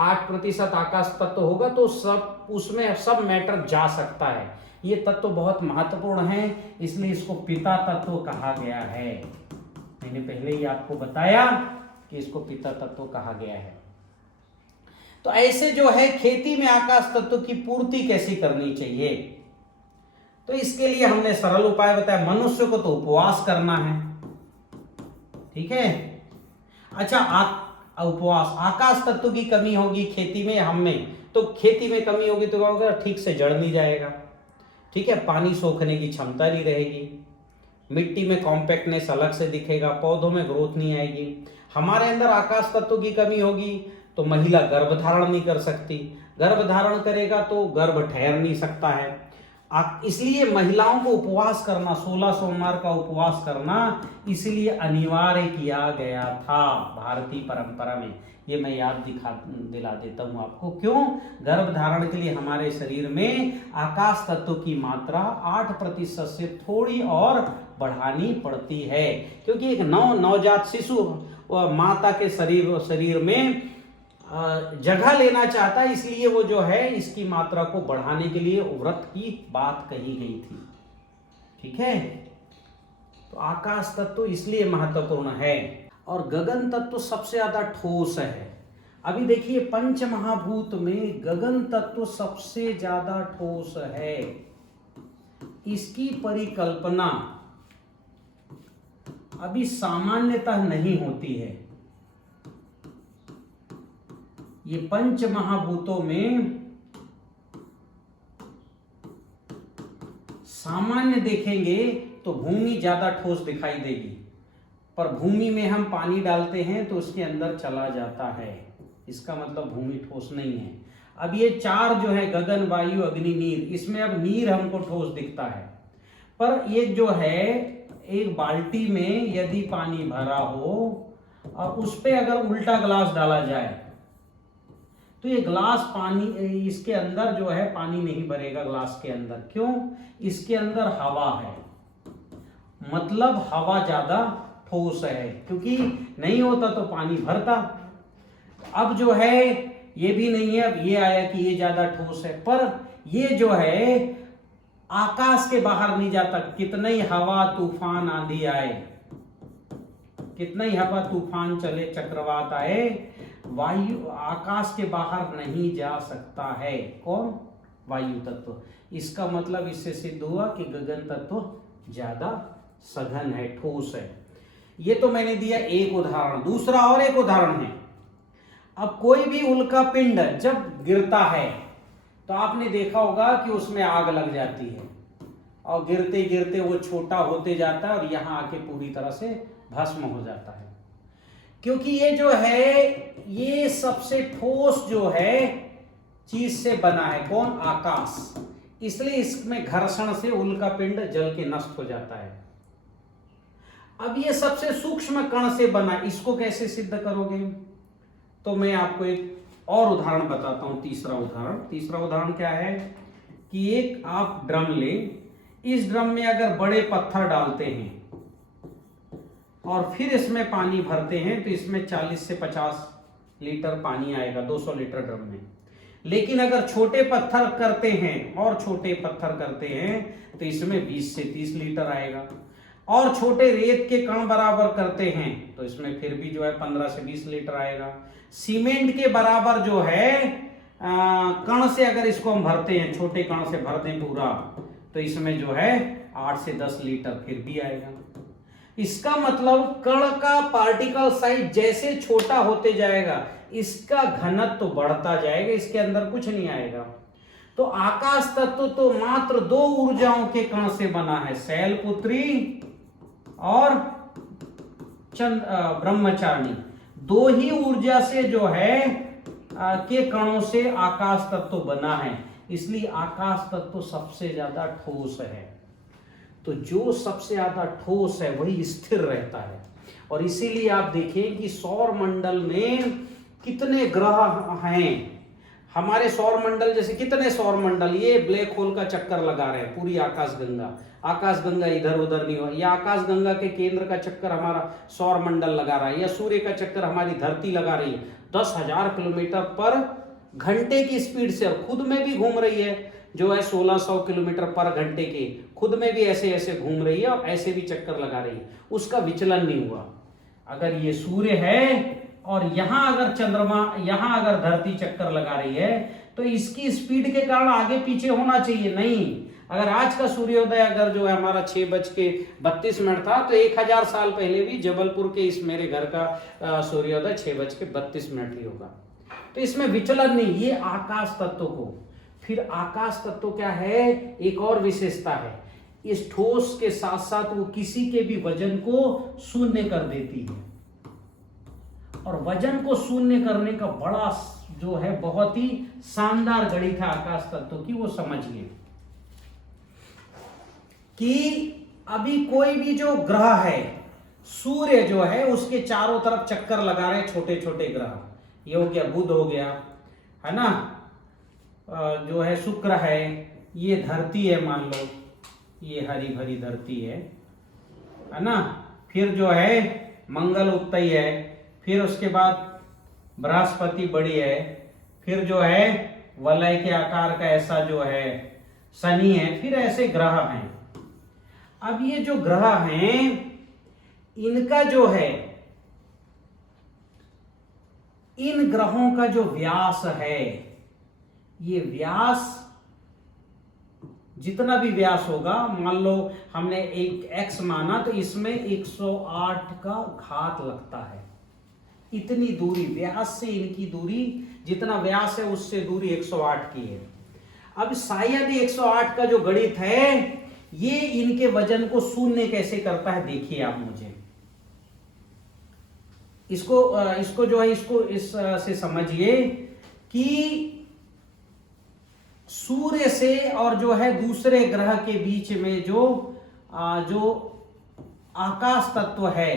8% आकाश तत्व होगा तो सब उसमें सब मैटर जा सकता है। ये तत्व बहुत महत्वपूर्ण है, इसलिए इसको पिता तत्व कहा गया है। मैंने पहले ही आपको बताया कि इसको पिता तत्व कहा गया है। तो ऐसे जो है खेती में आकाश तत्व की पूर्ति कैसी करनी चाहिए, तो इसके लिए हमने सरल उपाय बताया। मनुष्य को तो उपवास करना है, ठीक है। अच्छा, उपवास, आकाश तत्व की कमी होगी खेती में, हम में तो खेती में कमी होगी तो क्या होगा, ठीक से जड़ नहीं जाएगा, ठीक है, पानी सोखने की क्षमता नहीं रहेगी, मिट्टी में कॉम्पैक्टनेस अलग से दिखेगा, पौधों में ग्रोथ नहीं आएगी। हमारे अंदर आकाश तत्व की कमी होगी तो महिला गर्भ धारण नहीं कर सकती, गर्भ धारण करेगा तो गर्भ ठहर नहीं सकता है। इसलिए महिलाओं को उपवास करना, 16 सोमवार का उपवास करना इसलिए अनिवार्य किया गया था भारतीय परंपरा में। ये मैं याद दिला देता हूं आपको। क्यों? गर्भ धारण के लिए हमारे शरीर में आकाश तत्व की मात्रा 8% से थोड़ी और बढ़ानी पड़ती है, क्योंकि एक नवजात शिशु माता के शरीर में जगह लेना चाहता है, इसलिए वो जो है इसकी मात्रा को बढ़ाने के लिए व्रत की बात कही गई थी। ठीक है, तो आकाश तत्व इसलिए महत्वपूर्ण है। और गगन तत्व सबसे ज्यादा ठोस है। अभी देखिए, पंच महाभूत में गगन तत्व सबसे ज्यादा ठोस है। इसकी परिकल्पना अभी सामान्यतः नहीं होती है। ये पंच महाभूतों में सामान्य देखेंगे तो भूमि ज्यादा ठोस दिखाई देगी, पर भूमि में हम पानी डालते हैं तो उसके अंदर चला जाता है, इसका मतलब भूमि ठोस नहीं है। अब ये चार जो है, गगन, वायु, अग्नि, नीर, इसमें अब नीर हमको ठोस दिखता है, पर ये जो है एक बाल्टी में यदि पानी भरा हो और उस पे अगर उल्टा ग्लास डाला जाए तो ये ग्लास पानी, इसके अंदर जो है पानी नहीं भरेगा ग्लास के अंदर। क्यों? इसके अंदर हवा है, मतलब हवा ज्यादा ठोस है, क्योंकि नहीं होता तो पानी भरता। अब जो है ये भी नहीं है, अब ये आया कि ये ज्यादा ठोस है, पर ये जो है आकाश के बाहर नहीं जाता। कितना ही हवा तूफान आंधी आए, कितना ही हवा तूफान चले, चक्रवात आए, वायु आकाश के बाहर नहीं जा सकता है। कौन? वायु तत्व। इसका मतलब इससे सिद्ध हुआ कि गगन तत्व ज्यादा सघन है, ठोस है। ये तो मैंने दिया एक उदाहरण। दूसरा और एक उदाहरण है। अब कोई भी उल्का पिंड जब गिरता है तो आपने देखा होगा कि उसमें आग लग जाती है और गिरते गिरते वो छोटा होते जाता है और यहां आके पूरी तरह से भस्म हो जाता है, क्योंकि ये जो है ये सबसे ठोस जो है चीज से बना है। कौन? आकाश। इसलिए इसमें घर्षण से उल्का पिंड जल के नष्ट हो जाता है। अब ये सबसे सूक्ष्म कण से बना, इसको कैसे सिद्ध करोगे? तो मैं आपको एक और उदाहरण बताता हूं। तीसरा उदाहरण क्या है कि एक आप ड्रम ले, इस ड्रम में अगर बड़े पत्थर डालते हैं और फिर इसमें पानी भरते हैं तो इसमें 40 से 50 लीटर पानी आएगा 200 लीटर ड्रम में। लेकिन अगर छोटे पत्थर करते हैं और छोटे पत्थर करते हैं तो इसमें 20 से 30 लीटर आएगा, और छोटे रेत के कण बराबर करते हैं तो इसमें फिर भी जो है 15 से 20 लीटर आएगा। सीमेंट के बराबर जो है कण से अगर इसको हम भरते हैं, छोटे कण से भर दें पूरा, तो इसमें जो है 8 से 10 लीटर फिर भी आएगा। इसका मतलब कण का पार्टिकल साइज जैसे छोटा होते जाएगा इसका घनत्व तो बढ़ता जाएगा, इसके अंदर कुछ नहीं आएगा। तो आकाश तत्व तो मात्र 2 ऊर्जाओं के कण से बना है, शैलपुत्री और ब्रह्मचारिणी। 2 ही ऊर्जा से जो है के कणों से आकाश तत्व बना है, इसलिए आकाश तत्व सबसे ज्यादा ठोस है। तो जो सबसे ज्यादा ठोस है वही स्थिर रहता है। और इसीलिए आप देखें कि सौर मंडल में कितने ग्रह हैं। हमारे सौर मंडल जैसे कितने सौर मंडल, ये ब्लैक होल का चक्कर लगा रहे हैं पूरी आकाशगंगा इधर उधर नहीं हो, या आकाशगंगा के केंद्र का चक्कर हमारा सौर मंडल लगा रहा है, या सूर्य का चक्कर हमारी धरती लगा रही है 10,000 किलोमीटर पर घंटे की स्पीड से, और खुद में भी घूम रही है जो है 1600 किलोमीटर पर घंटे के, खुद में भी ऐसे ऐसे घूम रही है और ऐसे भी चक्कर लगा रही है, उसका विचलन नहीं हुआ। अगर ये सूर्य है और यहां अगर चंद्रमा, यहां अगर धरती चक्कर लगा रही है तो इसकी स्पीड के कारण आगे पीछे होना चाहिए, नहीं। अगर आज का सूर्योदय अगर जो है हमारा 6:32 था तो 1000 साल पहले भी जबलपुर के इस मेरे घर का सूर्योदय 6:32 ही होगा। तो इसमें विचलन नहीं, ये आकाश तत्व को। फिर आकाश तत्व क्या है, एक और विशेषता है, इस ठोस के साथ साथ वो किसी के भी वजन को शून्य कर देती है। और वजन को शून्य करने का बड़ा जो है बहुत ही शानदार गणित है आकाश तत्व की, वो समझिए। कि अभी कोई भी जो ग्रह है, सूर्य जो है उसके चारों तरफ चक्कर लगा रहे छोटे छोटे ग्रह। ये हो गया बुध, हो गया है ना, जो है शुक्र है, ये धरती है, मान लो ये हरी भरी धरती है ना। फिर जो है मंगल उत्तई है, फिर उसके बाद बृहस्पति बड़ी है, फिर जो है वलय के आकार का ऐसा जो है शनि है, फिर ऐसे ग्रह हैं। अब ये जो ग्रह हैं इनका जो है, इन ग्रहों का जो व्यास है, ये व्यास जितना भी व्यास होगा, मान लो हमने एक x माना तो इसमें 108 का घात लगता है। इतनी दूरी व्यास से इनकी दूरी, जितना व्यास है उससे दूरी 108 की है। अब शायद 108 का जो गणित है ये इनके वजन को शून्य कैसे करता है, देखिए आप मुझे इसको जो है इसको इस से समझिए कि सूर्य से और जो है दूसरे ग्रह के बीच में जो आकाश तत्व है,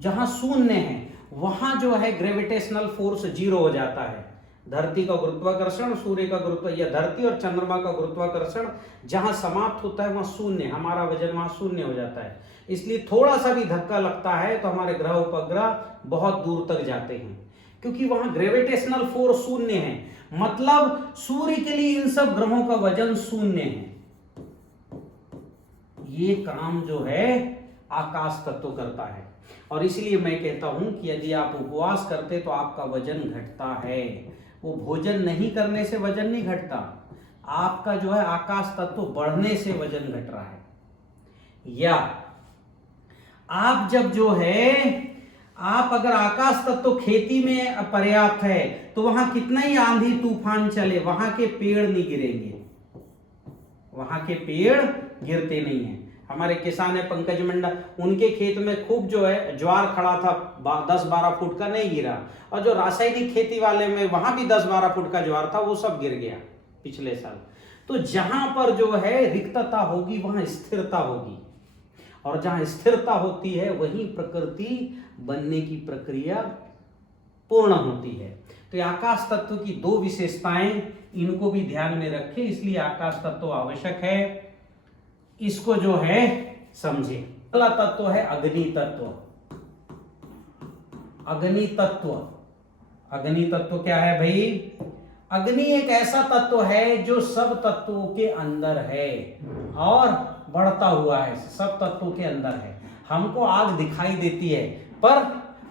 जहां शून्य है वहां जो है ग्रेविटेशनल फोर्स 0 हो जाता है। धरती का गुरुत्वाकर्षण, सूर्य का गुरुत्व, या धरती और चंद्रमा का गुरुत्वाकर्षण जहां समाप्त होता है वहां शून्य, हमारा वजन वहां शून्य हो जाता है। इसलिए थोड़ा सा भी धक्का लगता है तो हमारे ग्रह उपग्रह बहुत दूर तक जाते हैं, क्योंकि वहां ग्रेविटेशनल फोर्स शून्य है। मतलब सूर्य के लिए इन सब ग्रहों का वजन शून्य है। ये काम जो है आकाश तत्व करता है, और इसलिए मैं कहता हूं कि यदि आप उपवास करते तो आपका वजन घटता है। वो भोजन नहीं करने से वजन नहीं घटता, आपका जो है आकाश तत्व बढ़ने से वजन घट रहा है। या आप जब जो है, आप अगर आकाश तत्व खेती में पर्याप्त है तो वहां कितना ही आंधी तूफान चले वहां के पेड़ नहीं गिरेंगे, वहां के पेड़ गिरते नहीं है। हमारे किसान है पंकज मंडा, उनके खेत में खूब जो है ज्वार खड़ा था, 10-12 फुट का नहीं गिरा, और जो रासायनिक खेती वाले में वहां भी 10-12 फुट का ज्वार था वो सब गिर गया पिछले साल। तो जहां पर जो है रिक्तता होगी वहां स्थिरता होगी, और जहां स्थिरता होती है वहीं प्रकृति बनने की प्रक्रिया पूर्ण होती है। तो ये आकाश तत्व की दो विशेषताएं, इनको भी ध्यान में रखें, इसलिए आकाश तत्व आवश्यक है। इसको जो है समझे। अगला तत्व है अग्नि तत्व। अग्नि तत्व, अग्नि तत्व क्या है भाई? अग्नि एक ऐसा तत्व है जो सब तत्वों के अंदर है और बढ़ता हुआ है, सब तत्वों के अंदर है। हमको आग दिखाई देती है, पर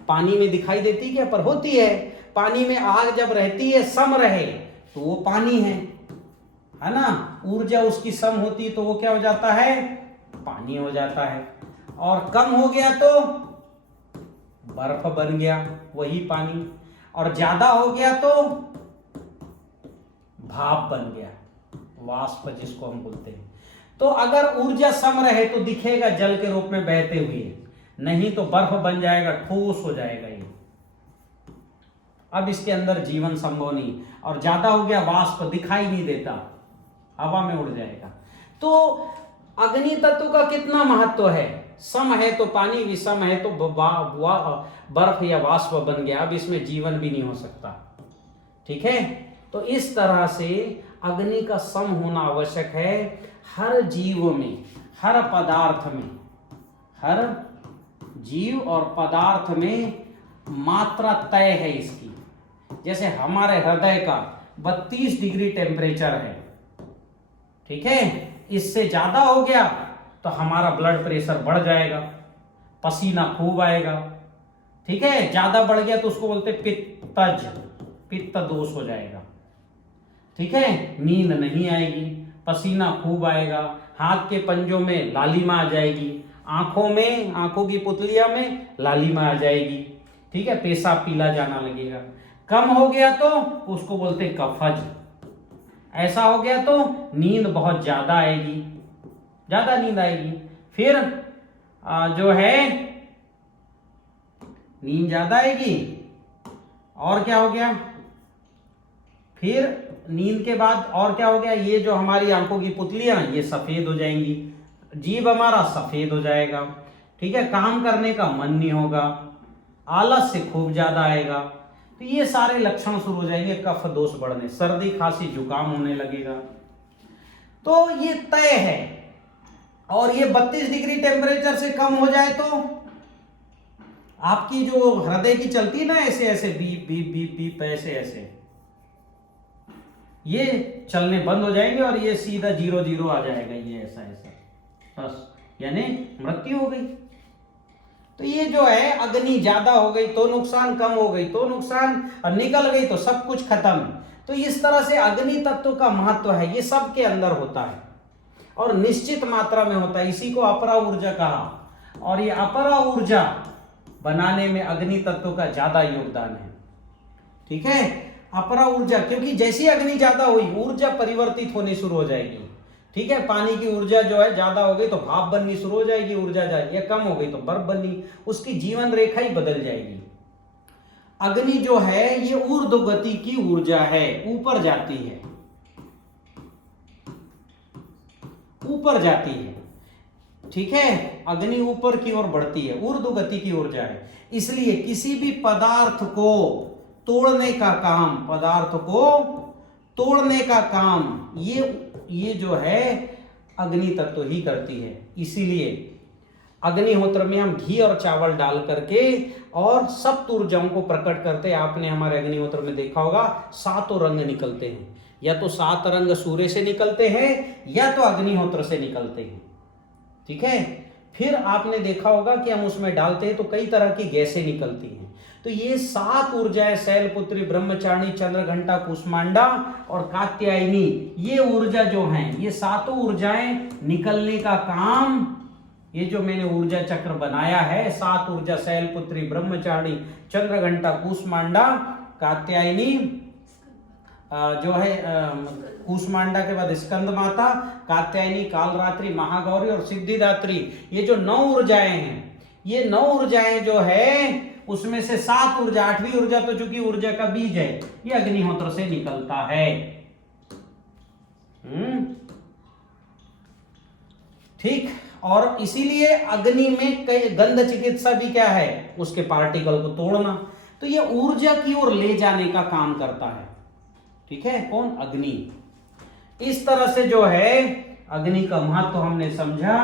पानी में दिखाई देती है क्या? पर होती है। पानी में आग जब रहती है, सम रहे तो वो पानी है ना। ऊर्जा उसकी सम होती तो वो क्या हो जाता है? पानी हो जाता है। और कम हो गया तो बर्फ बन गया, वही पानी। और ज्यादा हो गया तो भाप बन गया, वाष्प जिसको हम बोलते हैं। तो अगर ऊर्जा सम रहे तो दिखेगा जल के रूप में बहते हुए, नहीं तो बर्फ बन जाएगा, ठोस हो जाएगा ये। अब इसके अंदर जीवन संभव नहीं। और ज्यादा हो गया वाष्प, दिखाई नहीं देता, हवा में उड़ जाएगा। तो अग्नि तत्व का कितना महत्व है? सम है तो पानी, विषम है तो बर्फ या वाष्प बन गया। अब इसमें जीवन भी नहीं हो सकता। ठीक है, तो इस तरह से अग्नि का सम होना आवश्यक है हर जीव में, हर पदार्थ में। हर जीव और पदार्थ में मात्रा तय है इसकी। जैसे हमारे हृदय का 32 डिग्री टेम्परेचर है, ठीक है। इससे ज्यादा हो गया तो हमारा ब्लड प्रेशर बढ़ जाएगा, पसीना खूब आएगा, ठीक है। ज्यादा बढ़ गया तो उसको बोलते पित्तज, पित्त दोष हो जाएगा, ठीक है। नींद नहीं आएगी, पसीना खूब आएगा, हाथ के पंजों में लालिमा आ जाएगी, आंखों में, आंखों की पुतलिया में लालिमा आ जाएगी, ठीक है। पेशाब पीला जाना लगेगा। कम हो गया तो उसको बोलते कफज। ऐसा हो गया तो नींद बहुत ज्यादा आएगी, ज्यादा नींद आएगी। फिर जो है नींद ज्यादा आएगी, और क्या हो गया? फिर नींद के बाद और क्या हो गया? ये जो हमारी आंखों की पुतलियां ये सफेद हो जाएंगी, जीभ हमारा सफेद हो जाएगा, ठीक है, काम करने का मन नहीं होगा, आलस से खूब ज्यादा आएगा। तो ये सारे लक्षण शुरू हो जाएंगे, कफ दोष बढ़ने, सर्दी खांसी जुकाम होने लगेगा। तो ये तय है। और ये 32 डिग्री टेम्परेचर से कम हो जाए तो आपकी जो हृदय की चलती है ना, ऐसे ऐसे बीप बीप बीप बीप, ऐसे ऐसे ये चलने बंद हो जाएंगे और ये सीधा 0 आ जाएगा, ये ऐसा ऐसा, बस यानी मृत्यु हो गई। तो ये जो है अग्नि ज्यादा हो गई तो नुकसान, कम हो गई तो नुकसान, और निकल गई तो सब कुछ खत्म। तो इस तरह से अग्नि तत्व का महत्व है, ये सबके अंदर होता है और निश्चित मात्रा में होता है, इसी को अपरा ऊर्जा कहा। और ये अपरा ऊर्जा बनाने में अग्नि तत्व का ज्यादा योगदान है, ठीक है। अपरा ऊर्जा, क्योंकि जैसी अग्नि ज्यादा हुई ऊर्जा परिवर्तित होनी शुरू हो जाएगी, ठीक है। पानी की ऊर्जा जो है ज्यादा हो गई तो भाप बननी शुरू हो जाएगी, ऊर्जा जाएगी, या कम हो गई तो बर्फ बननी, उसकी जीवन रेखा ही बदल जाएगी। अग्नि जो है ये ऊर्ध्व गति की ऊर्जा है, ऊपर जाती है, ऊपर जाती है, ठीक है। अग्नि ऊपर की ओर बढ़ती है, ऊर्ध्व गति की ऊर्जा है। इसलिए किसी भी पदार्थ को तोड़ने का काम, पदार्थ को तोड़ने का काम ये जो है अग्नि तत्व ही करती है। इसीलिए अग्निहोत्र में हम घी और चावल डाल करके और सप्त ऊर्जाओं को प्रकट करते हैं। आपने हमारे अग्निहोत्र में देखा होगा 7 रंग निकलते हैं, या तो 7 रंग सूर्य से निकलते हैं या तो अग्निहोत्र से निकलते हैं, ठीक है। फिर आपने देखा होगा कि हम उसमें डालते हैं तो कई तरह की गैसें निकलती हैं। तो ये 7 ऊर्जाएं, शैलपुत्री, ब्रह्मचारिणी, चंद्रघंटा, कुष्मांडा और कात्यायनी, ये ऊर्जा जो हैं, ये 7 ऊर्जाएं निकलने का काम, ये जो मैंने ऊर्जा चक्र बनाया है, 7 ऊर्जा, शैलपुत्री, ब्रह्मचारिणी, चंद्रघंटा, कुष्मांडा, कात्यायनी, जो है कूष्मांडा के बाद स्कंद माता, कात्यायनी, कालरात्रि, महागौरी और सिद्धिदात्री, ये जो 9 ऊर्जाएं हैं, ये 9 ऊर्जाएं जो है उसमें से 7 ऊर्जा, 8वीं ऊर्जा तो चूंकि ऊर्जा का बीज है, ये अग्निहोत्र से निकलता है। ठीक। और इसीलिए अग्नि में कई गंध चिकित्सा भी क्या है, उसके पार्टिकल को तोड़ना। तो ये ऊर्जा की ओर ले जाने का काम करता है, ठीक है। कौन? अग्नि। इस तरह से जो है अग्नि का महत्व हमने समझा।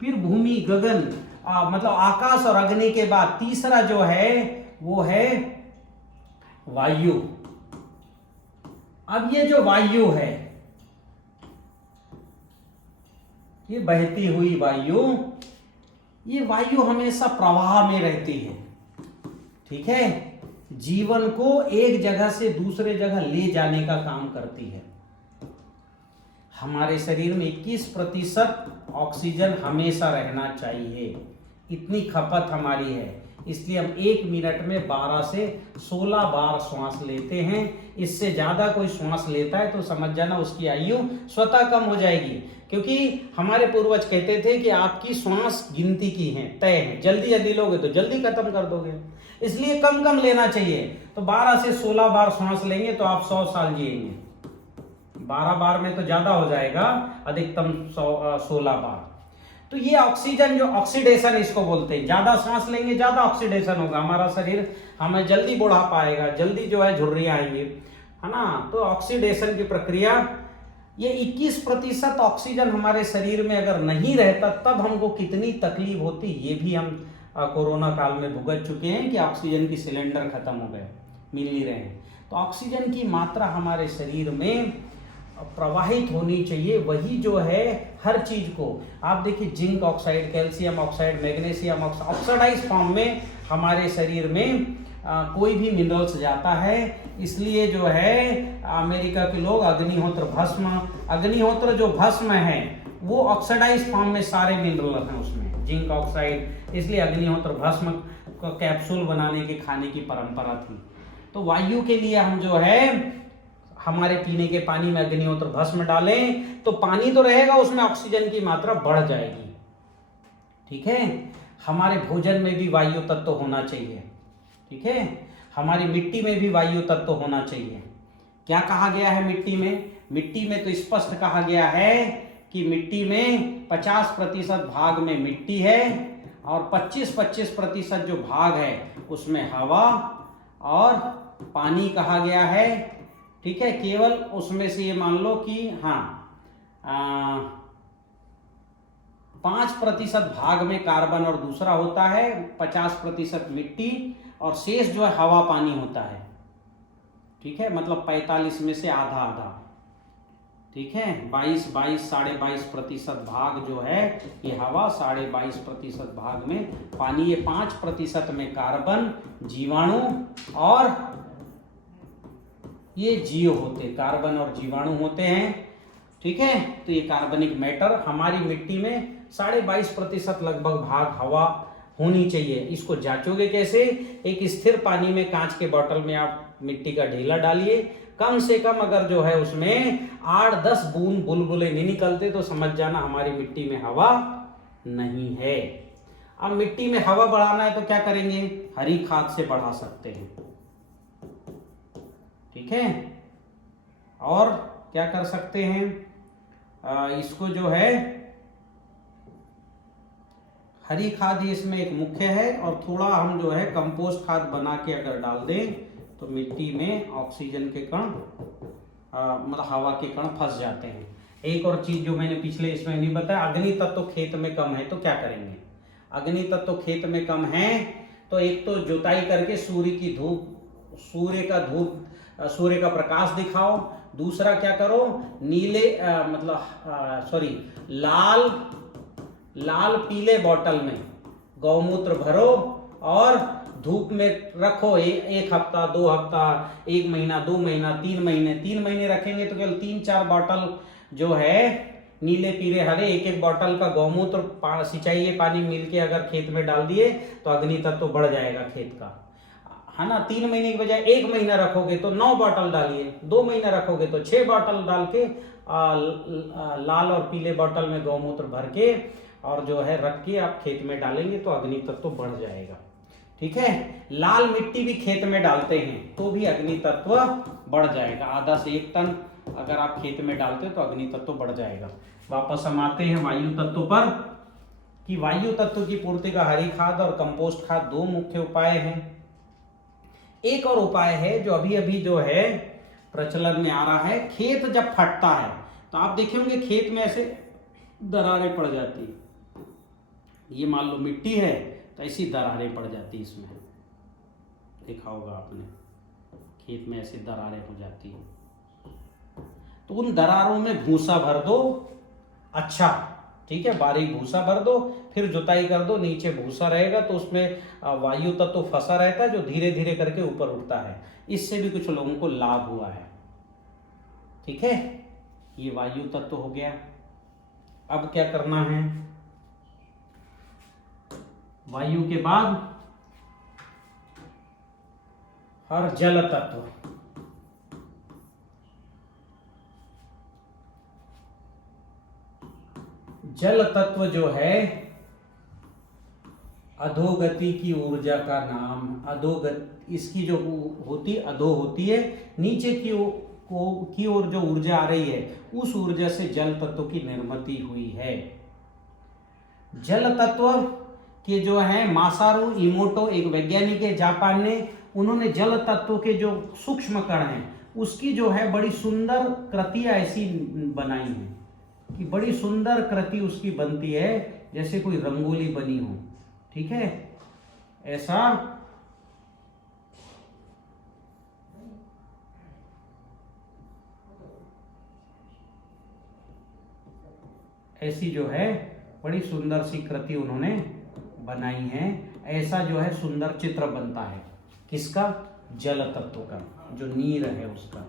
फिर भूमि, गगन, मतलब आकाश और अग्नि के बाद तीसरा जो है वो है वायु। अब ये जो वायु है, ये बहती हुई वायु, ये वायु हमेशा प्रवाह में रहती है, ठीक है। जीवन को एक जगह से दूसरे जगह ले जाने का काम करती है। हमारे शरीर में 21% ऑक्सीजन हमेशा रहना चाहिए, इतनी खपत हमारी है। इसलिए हम 1 मिनट में 12 से 16 बार श्वास लेते हैं। इससे ज्यादा कोई श्वास लेता है तो समझ जाना उसकी आयु स्वतः कम हो जाएगी, क्योंकि हमारे पूर्वज कहते थे कि आपकी श्वास गिनती की है, तय है, जल्दी जल्दी लोगे तो जल्दी खत्म कर दोगे, इसलिए कम कम लेना चाहिए। तो 12 से 16 बार श्वास लेंगे तो आप 100 साल जिएंगे। 12 बार में तो ज्यादा हो जाएगा, अधिकतम 16 बार। तो ये ऑक्सीजन, जो ऑक्सीडेशन इसको बोलते हैं, ज्यादा सांस लेंगे ज्यादा ऑक्सीडेशन होगा, हमारा शरीर, हमें जल्दी बुढ़ापा आएगा, जल्दी जो है झुर्रियां आएंगी, है ना। तो ऑक्सीडेशन की प्रक्रिया, ये 21% ऑक्सीजन हमारे शरीर में अगर नहीं रहता तब हमको कितनी तकलीफ होती, ये भी हम कोरोना काल में भुगत चुके हैं कि ऑक्सीजन की सिलेंडर खत्म हो गए, मिल नहीं रहे हैं। तो ऑक्सीजन की मात्रा हमारे शरीर में प्रवाहित होनी चाहिए, वही जो है हर चीज को। आप देखिए zinc oxide, calcium oxide, magnesium oxide, oxidise form में हमारे शरीर में कोई भी मिनरल्स जाता है। इसलिए जो है अमेरिका के लोग अग्निहोत्र भस्म, अग्निहोत्र जो भस्म है वो ऑक्सीडाइज फॉर्म में सारे मिनरल हैं उसमें, जिंक ऑक्साइड, इसलिए अग्निहोत्र भस्म का कैप्सूल बनाने के खाने की परंपरा थी। तो वायु के लिए हम जो है हमारे पीने के पानी में अग्निहोत्र भस्म डालें तो पानी तो रहेगा, उसमें ऑक्सीजन की मात्रा बढ़ जाएगी, ठीक है। हमारे भोजन में भी वायु तत्व होना चाहिए, ठीक है। हमारी मिट्टी में भी वायु तत्व होना चाहिए। क्या कहा गया है मिट्टी में? मिट्टी में तो स्पष्ट कहा गया है कि मिट्टी में 50% भाग में मिट्टी है और 25% जो भाग है उसमें हवा और पानी कहा गया है। ठीक है, केवल उसमें से ये मान लो कि हाँ 5% भाग में कार्बन और दूसरा होता है, 50% मिट्टी और शेष जो है हवा पानी होता है। ठीक है, मतलब 45 में से आधा आधा। ठीक है, 22.5% भाग जो है ये हवा, 22.5% भाग में पानी, ये 5% में कार्बन जीवाणु और ये जीव होते, कार्बन और जीवाणु होते हैं। ठीक है, तो ये कार्बनिक मैटर हमारी मिट्टी में 22.5% लगभग भाग हवा होनी चाहिए। इसको जांचोगे कैसे? एक स्थिर पानी में, कांच के बोतल में आप मिट्टी का ढेला डालिए, कम से कम अगर जो है उसमें 8-10 बूंद बुलबुले नहीं निकलते तो समझ जाना हमारी मिट्टी में हवा नहीं है। अब मिट्टी में हवा बढ़ाना है तो क्या करेंगे? हरी खाद से बढ़ा सकते हैं। ठीक है, और क्या कर सकते हैं? इसको जो है हरी खाद ही इसमें एक मुख्य है, और थोड़ा हम जो है कंपोस्ट खाद बना के अगर डाल दें तो मिट्टी में ऑक्सीजन के कण मतलब हवा के कण फंस जाते हैं। एक और चीज जो मैंने पिछले इसमें नहीं बताया, अग्नि तत्व खेत में कम है तो क्या करेंगे? अग्नि तत्व खेत में कम है तो एक तो जुताई करके सूर्य का प्रकाश दिखाओ। दूसरा क्या करो? नीले लाल पीले बोतल में गौमूत्र भरो और धूप में रखो। एक हफ्ता, 2 हफ्ता, 1 महीना, 2 महीना, 3 महीने। 3 महीने रखेंगे तो केवल 3-4 बोतल जो है नीले पीले हरे, एक बोतल का गौमूत्र सिंचाई पानी मिलके अगर खेत में डाल दिए तो अग्नि तत्व बढ़ जाएगा खेत का, है ना। 3 महीने की बजाय 1 महीना रखोगे तो 9 बोतल डालिए, 2 महीना रखोगे तो 6 बोतल डाल के लाल और पीले बोतल में गौमूत्र भर के और जो है रख के आप खेत में डालेंगे तो अग्नि तत्व बढ़ जाएगा। ठीक है, लाल मिट्टी भी खेत में डालते हैं तो भी अग्नि तत्व बढ़ जाएगा। आधा से 1 टन अगर आप खेत में डालते हो तो अग्नि तत्व बढ़ जाएगा। वापस हम आते हैं वायु तत्व पर, कि वायु तत्व की पूर्ति का हरी खाद और कंपोस्ट खाद 2 मुख्य उपाय हैं। एक और उपाय है जो अभी अभी जो है प्रचलन में आ रहा है। खेत जब फटता है तो आप देखेंगे खेत में ऐसे दरारें पड़ जाती है। ये मान लो मिट्टी है तो ऐसी दरारें पड़ जाती, इसमें देखा होगा आपने, खेत में ऐसे दरारें हो जाती है। तो उन दरारों में भूसा भर दो, अच्छा ठीक है, बारीक भूसा भर दो, फिर जुताई कर दो, नीचे भूसा रहेगा तो उसमें वायु तत्व फंसा रहता है जो धीरे धीरे करके ऊपर उठता है। इससे भी कुछ लोगों को लाभ हुआ है। ठीक है, ये वायु तत्व हो गया। अब क्या करना है? वायु के बाद हर जल तत्व। जल तत्व जो है अधोगति की ऊर्जा का नाम। अधोगति इसकी जो होती अधो होती है, नीचे की ओर जो ऊर्जा आ रही है उस ऊर्जा से जल तत्व की निर्मित हुई है। जल तत्व के जो है मासारू इमोटो एक वैज्ञानिक है जापान ने, उन्होंने जल तत्व के जो सूक्ष्म कण हैं उसकी जो है बड़ी सुंदर कृतियां ऐसी बनाई हैं कि बड़ी सुंदर कृति उसकी बनती है जैसे कोई रंगोली बनी हो। ठीक है, ऐसी जो है बड़ी सुंदर सी कृति उन्होंने बनाई है। ऐसा जो है सुंदर चित्र बनता है किसका? जल तत्व का, जो नीर है उसका।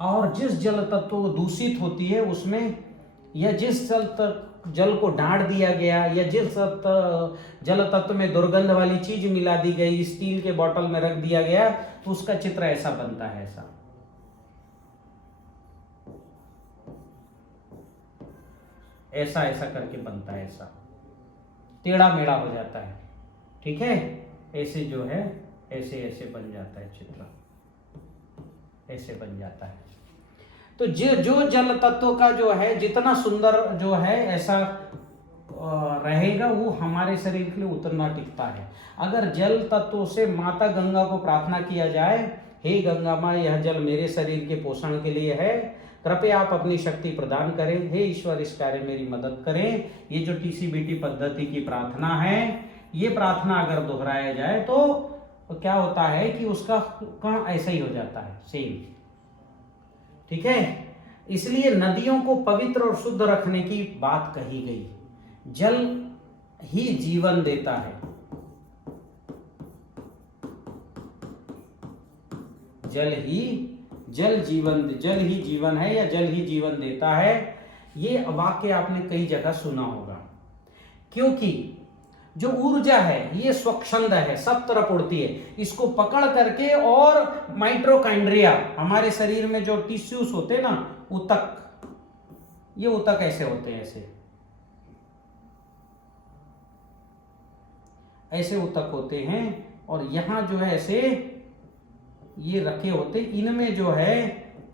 और जिस जल तत्व दूषित होती है उसमें, या जिस जल को डांट दिया गया, या जिस जल तत्व में दुर्गंध वाली चीज मिला दी गई, स्टील के बोतल में रख दिया गया, तो उसका चित्र ऐसा बनता है, ऐसा करके बनता है, ऐसा टेढ़ा मेढ़ा हो जाता है। ठीक है, ऐसे जो है ऐसे बन जाता है चित्र, ऐसे बन जाता है। तो जो जल तत्व का जो है जितना सुंदर जो है ऐसा रहेगा, वो हमारे शरीर के लिए उतना टिकता है। अगर जल तत्वों से माता गंगा को प्रार्थना किया जाए, हे गंगा माँ, यह जल मेरे शरीर के पोषण के लिए है, कृपया आप अपनी शक्ति प्रदान करें, हे ईश्वर इस कार्य में मेरी मदद करें। ये जो टीसीबीटी पद्धति की प्रार्थना है, ये प्रार्थना अगर दोहराया जाए तो क्या होता है कि उसका काम ऐसा ही हो जाता है, सेम। ठीक है, इसलिए नदियों को पवित्र और शुद्ध रखने की बात कही गई। जल ही जीवन देता है, जल ही जीवन है या जल ही जीवन देता है। ये वाक्य आपने कई जगह सुना होगा, क्योंकि जो ऊर्जा है ये स्वच्छंद है, सब तरफ उड़ती है। इसको पकड़ करके और माइटोकॉन्ड्रिया, हमारे शरीर में जो टिश्यूज होते हैं ना, ऊतक, ये ऊतक ऐसे होते हैं, ऐसे ऊतक होते हैं, और यहां जो है ऐसे ये रखे होते, इनमें जो है,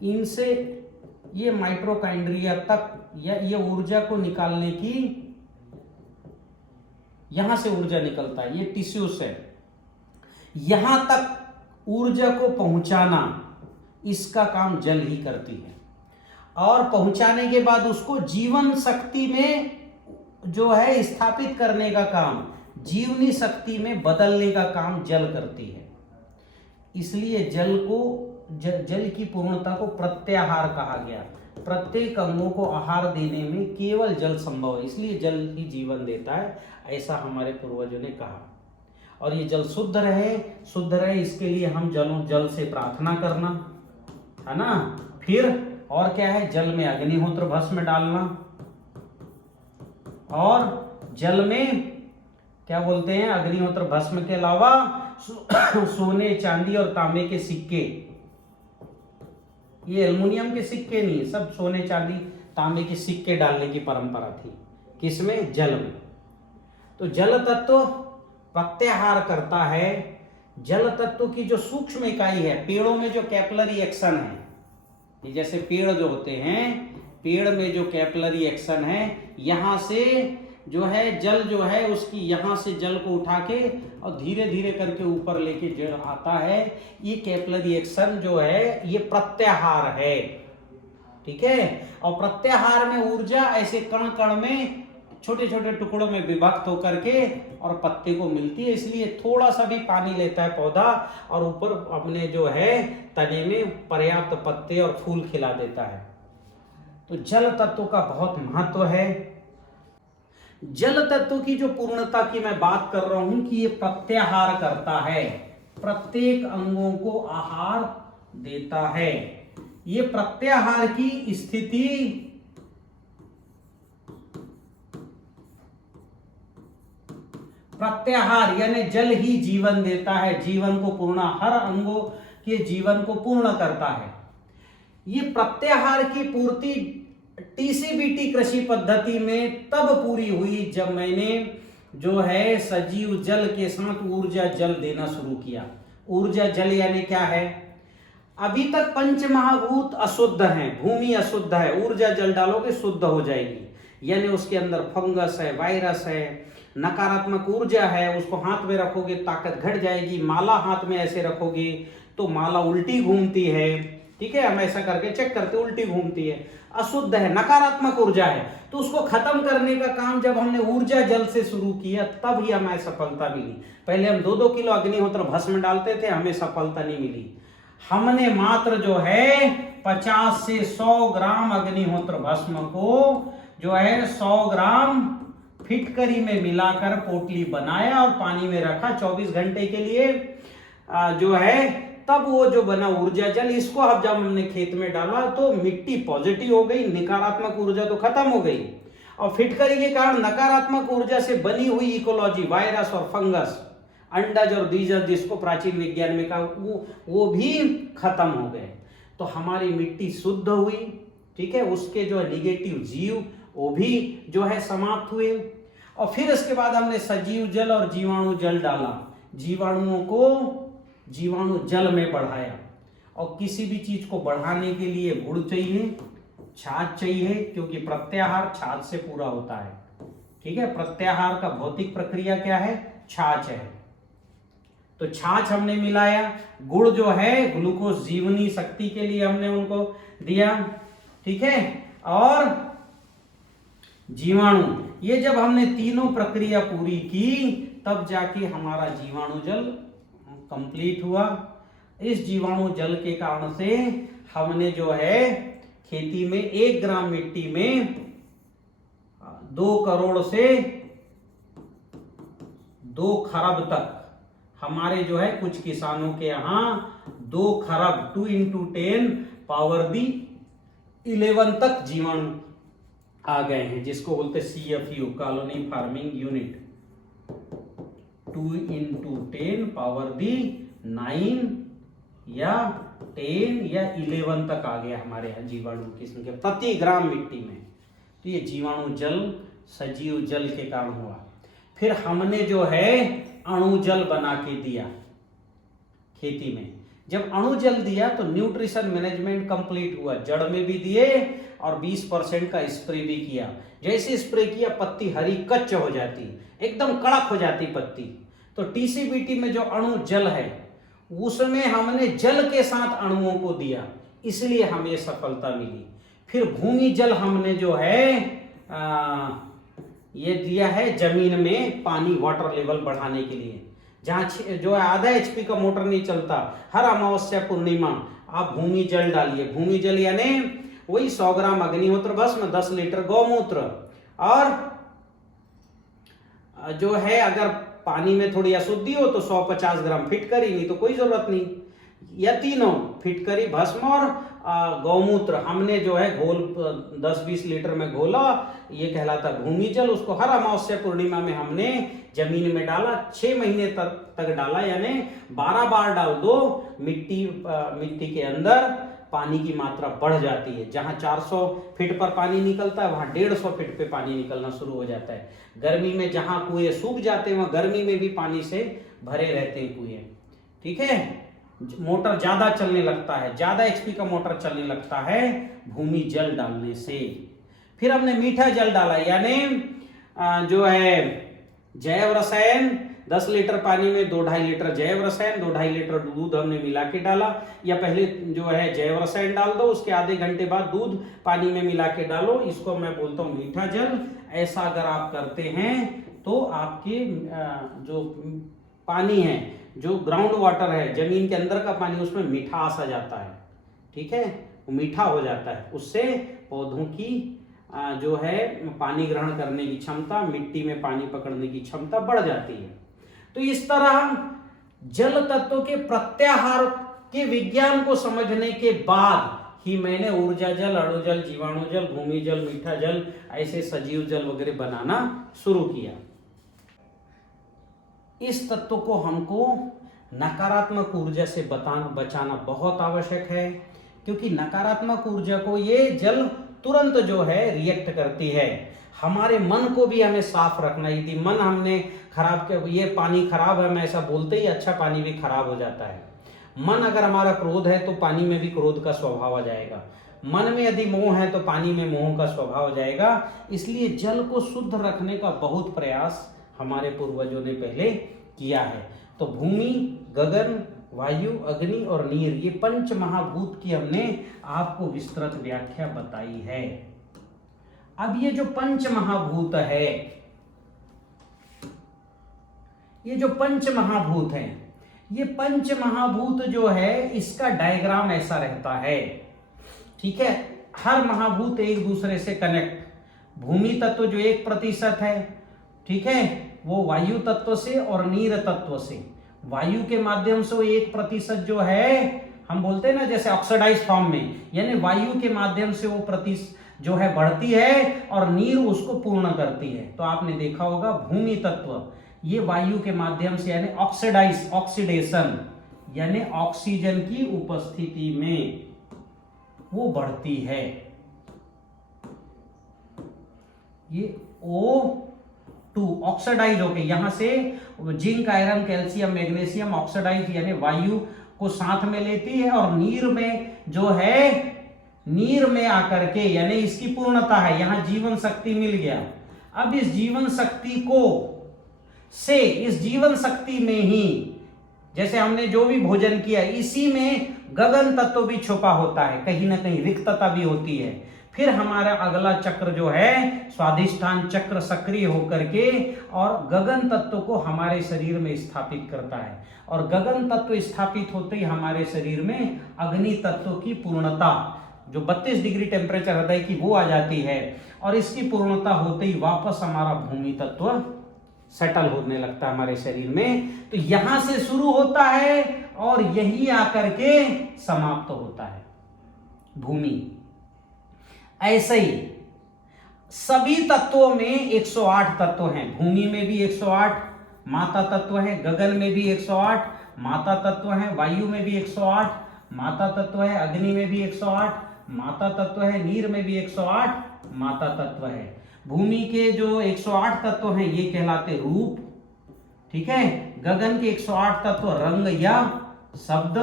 इनसे ये माइटोकॉन्ड्रिया तक या ये ऊर्जा को निकालने की, यहां से ऊर्जा निकलता है, ये टिश्यू से यहां तक ऊर्जा को पहुंचाना, इसका काम जल ही करती है। और पहुंचाने के बाद उसको जीवन शक्ति में जो है स्थापित करने का काम, जीवनी शक्ति में बदलने का काम जल करती है। इसलिए जल की पूर्णता को प्रत्याहार कहा गया। प्रत्येक अंगों को आहार देने में केवल जल संभव है, इसलिए जल ही जीवन देता है, ऐसा हमारे पूर्वजों ने कहा। और ये जल शुद्ध रहे इसके लिए हम जल से प्रार्थना करना है ना। फिर और क्या है, जल में अग्निहोत्र भस्म डालना, और जल में क्या बोलते हैं, अग्निहोत्र भस्म के अलावा सोने चांदी और तांबे के सिक्के, ये एल्युमिनियम के सिक्के नहीं, सब सोने चांदी तांबे के सिक्के डालने की परंपरा थी। किसमें, जल में। तो जल तत्व प्रत्याहार करता है। जल तत्व की जो सूक्ष्म इकाई है, पेड़ों में जो कैपिलरी एक्शन है, ये जैसे पेड़ जो होते हैं, पेड़ में जो कैपिलरी एक्शन है, यहां से जो है जल जो है उसकी, यहां से जल को उठा के और धीरे धीरे करके ऊपर लेके जल आता है। ये कैपिलरी एक्शन जो है ये प्रत्याहार है। ठीक है, और प्रत्याहार में ऊर्जा ऐसे कण कण में छोटे छोटे टुकड़ों में विभक्त होकर के और पत्ते को मिलती है। इसलिए थोड़ा सा भी पानी लेता है पौधा और ऊपर अपने जो है तने में पर्याप्त पत्ते और फूल खिला देता है। तो जल तत्व का बहुत महत्व है। जल तत्व की जो पूर्णता की मैं बात कर रहा हूं कि ये प्रत्याहार करता है, प्रत्येक अंगों को आहार देता है। ये प्रत्याहार की स्थिति प्रत्याहार यानी जल ही जीवन देता है, जीवन को पूर्ण, हर अंगों के जीवन को पूर्ण करता है। ये प्रत्याहार की पूर्ति टीसीबीटी कृषि पद्धति में तब पूरी हुई जब मैंने जो है सजीव जल के साथ ऊर्जा जल देना शुरू किया। ऊर्जा जल यानी क्या है, अभी तक पंच महाभूत अशुद्ध हैं, भूमि अशुद्ध है, ऊर्जा जल डालोगे शुद्ध हो जाएगी। यानी उसके अंदर फंगस है, वायरस है, नकारात्मक ऊर्जा है, उसको हाथ में रखोगे ताकत घट जाएगी। माला हाथ में ऐसे रखोगे तो माला उल्टी घूमती है। ठीक है, हम ऐसा करके चेक करते, उल्टी घूमती है, अशुद्ध है, नकारात्मक ऊर्जा है। तो उसको खत्म करने का काम जब हमने ऊर्जा जल से शुरू किया तब ही हमें सफलता मिली। पहले हम 2-2 किलो अग्निहोत्र भस्म डालते थे, हमें सफलता नहीं मिली। हमने मात्र जो है 50 से 100 ग्राम अग्निहोत्र भस्म को जो है 100 ग्राम फिटकरी में मिलाकर पोटली बनाया और पानी में रखा 24 घंटे के लिए जो है, तब वो जो बना ऊर्जा जल, इसको अब जब हमने खेत में डाला तो मिट्टी पॉजिटिव हो गई, नकारात्मक ऊर्जा तो खत्म हो गई। और फिटकरी के कारण नकारात्मक ऊर्जा से बनी हुई इकोलॉजी, वायरस और फंगस, अंडज और बीजज जिसको प्राचीन विज्ञान में कहा, वो भी खत्म हो गए। तो हमारी मिट्टी शुद्ध हुई। ठीक है, उसके जो निगेटिव जीव वो भी जो है समाप्त हुए। और फिर इसके बाद हमने सजीव जल और जीवाणु जल डाला, जीवाणुओं को जीवाणु जल में बढ़ाया और किसी भी चीज को बढ़ाने के लिए गुड़ चाहिए, छाछ चाहिए, क्योंकि प्रत्याहार छाछ से पूरा होता है। ठीक है, प्रत्याहार का भौतिक प्रक्रिया क्या है? छाछ है। तो छाछ हमने मिलाया, गुड़ जो है ग्लूकोज जीवनी शक्ति के लिए हमने उनको दिया। ठीक है, और जीवाणु, ये जब हमने तीनों प्रक्रिया पूरी की तब जाके हमारा जीवाणु जल कंप्लीट हुआ। इस जीवाणु जल के कारण से हमने जो है खेती में 1 ग्राम मिट्टी में 2 करोड़ से 2 खरब तक, हमारे जो है कुछ किसानों के यहां 2 खरब 2 × 10 पावर दी 11 तक जीवाणु आ गए हैं, जिसको बोलते CFU, colony forming unit. 2 × 10 power दी 9 या 10 या 11 तक आ गया हमारे यहाँ जीवाणु की संख्या प्रति ग्राम मिट्टी में। तो ये जीवाणु जल सजीव जल के कारण हुआ। फिर हमने जो है अणु जल बना के दिया खेती में। जब अणु जल दिया तो न्यूट्रिशन मैनेजमेंट कंप्लीट हुआ, जड़ में भी दिए और 20% का स्प्रे भी किया। जैसे स्प्रे किया पत्ती हरी कच्च हो जाती, एकदम कड़क हो जाती पत्ती। तो TCBT में जो अणु जल है उसमें हमने जल के साथ अणुओं को दिया, इसलिए हमें सफलता मिली। फिर भूमि जल हमने जो है ये दिया है जमीन में पानी, वाटर लेवल बढ़ाने के लिए। जहाँ जो है आधा HP का मोटर नहीं चलता, हर अमावस्या पूर्णिमा आप भूमि जल डालिए। भूमि जल यानी वही 100 ग्राम अग्निहोत्र भस्म, 10 लीटर गौमूत्र, और जो है अगर पानी में थोड़ी अशुद्धि हो तो 150 ग्राम फिटकरी, नहीं तो कोई जरूरत नहीं, या तीनों फिटकरी भस्म और गौमूत्र हमने जो है घोल 10-20 लीटर में घोला, ये कहलाता भूमि जल। उसको हर अमावस्या पूर्णिमा में हमने जमीन में डाला, 6 महीने तक डाला, यानी 12 बार डाल दो, मिट्टी के अंदर पानी की मात्रा बढ़ जाती है। जहां 400 फीट पर पानी निकलता है वहां 150 फीट पे पानी निकलना शुरू हो जाता है। गर्मी में जहां कुएं सूख जाते हैं वहां गर्मी में भी पानी से भरे रहते हैं कुएं। ठीक है, मोटर ज्यादा चलने लगता है, ज्यादा HP का मोटर चलने लगता है भूमि जल डालने से। फिर हमने मीठा जल डाला, यानी जो है जैव रसायन, 10 लीटर पानी में 2-2.5 लीटर जैव रसायन, 2-2.5 लीटर दूध हमने मिला के डाला। या पहले जो है जैव रसायन डाल दो, उसके आधे घंटे बाद दूध पानी में मिला के डालो, इसको मैं बोलता हूँ मीठा जल। ऐसा अगर आप करते हैं तो आपके जो पानी है, जो ग्राउंड वाटर है, जमीन के अंदर का पानी, उसमें मिठास आ जाता है। ठीक है, वो मीठा हो जाता है, उससे पौधों की जो है पानी ग्रहण करने की क्षमता, मिट्टी में पानी पकड़ने की क्षमता बढ़ जाती है। तो इस तरह जल तत्व के प्रत्याहार के विज्ञान को समझने के बाद ही मैंने ऊर्जा जल, अणु जल, जीवाणु जल, भूमि जल, मीठा जल, ऐसे सजीव जल वगैरह बनाना शुरू किया। इस तत्व को हमको नकारात्मक ऊर्जा से बचाना बहुत आवश्यक है, क्योंकि नकारात्मक ऊर्जा को ये जल तुरंत जो है रिएक्ट करती है। हमारे मन को भी हमें साफ रखना। यदि मन हमने खराब किया, ये पानी खराब है, मैं ऐसा बोलते ही अच्छा पानी भी खराब हो जाता है। मन अगर हमारा क्रोध है तो पानी में भी क्रोध का स्वभाव आ जाएगा। मन में यदि मोह है तो पानी में मोह का स्वभाव आ जाएगा। इसलिए जल को शुद्ध रखने का बहुत प्रयास हमारे पूर्वजों ने पहले किया है। तो भूमि, गगन, वायु, अग्नि और नीर, ये 5 महाभूत की हमने आपको विस्तृत व्याख्या बताई है। अब ये जो 5 महाभूत है, ये जो 5 महाभूत हैं, ये 5 महाभूत जो है इसका डायग्राम ऐसा रहता है। ठीक है, हर महाभूत एक दूसरे से कनेक्ट। भूमि तत्व जो 1% है, ठीक है, वो वायु तत्व से और नीर तत्व से, वायु के माध्यम से वो 1% जो है, हम बोलते हैं ना जैसे ऑक्सीडाइज फॉर्म में, यानी वायु के माध्यम से वो प्रतिशत जो है बढ़ती है और नीर उसको पूर्ण करती है। तो आपने देखा होगा भूमि तत्व ये वायु के माध्यम से, यानी ऑक्सीडेशन, यानी ऑक्सीजन की उपस्थिति में वो बढ़ती है। ये O2 ऑक्सीडाइज होके, यहां से zinc, iron, calcium, magnesium oxidise, यानी वायु को साथ में लेती है और नीर में जो है, नीर में आकर के यानी इसकी पूर्णता है, यहां जीवन शक्ति मिल गया। अब इस जीवन शक्ति को से इस जीवन शक्ति में ही जैसे हमने जो भी भोजन किया इसी में गगन तत्व भी छुपा होता है, कहीं ना कहीं रिक्तता भी होती है। फिर हमारा अगला चक्र जो है स्वाधिष्ठान चक्र सक्रिय होकर के और गगन तत्व को हमारे शरीर में स्थापित करता है और गगन तत्व स्थापित होते ही हमारे शरीर में अग्नि तत्व की पूर्णता जो 32 डिग्री टेम्परेचर हृदय की वो आ जाती है और इसकी पूर्णता होते ही वापस हमारा भूमि तत्व सेटल होने लगता है हमारे शरीर में। तो यहां से शुरू होता है और यही आकर के समाप्त होता है भूमि। ऐसे ही सभी तत्वों में 108 तत्व हैं। भूमि में भी 108 माता तत्व है, गगन में भी 108 माता तत्व है, वायु में भी 108 माता तत्व है, अग्नि में भी 108 माता तत्व है, नीर में भी 108 माता तत्व है। भूमि के जो 108 तत्व हैं ये कहलाते रूप, ठीक है। गगन के 108 तत्व रंग या शब्द,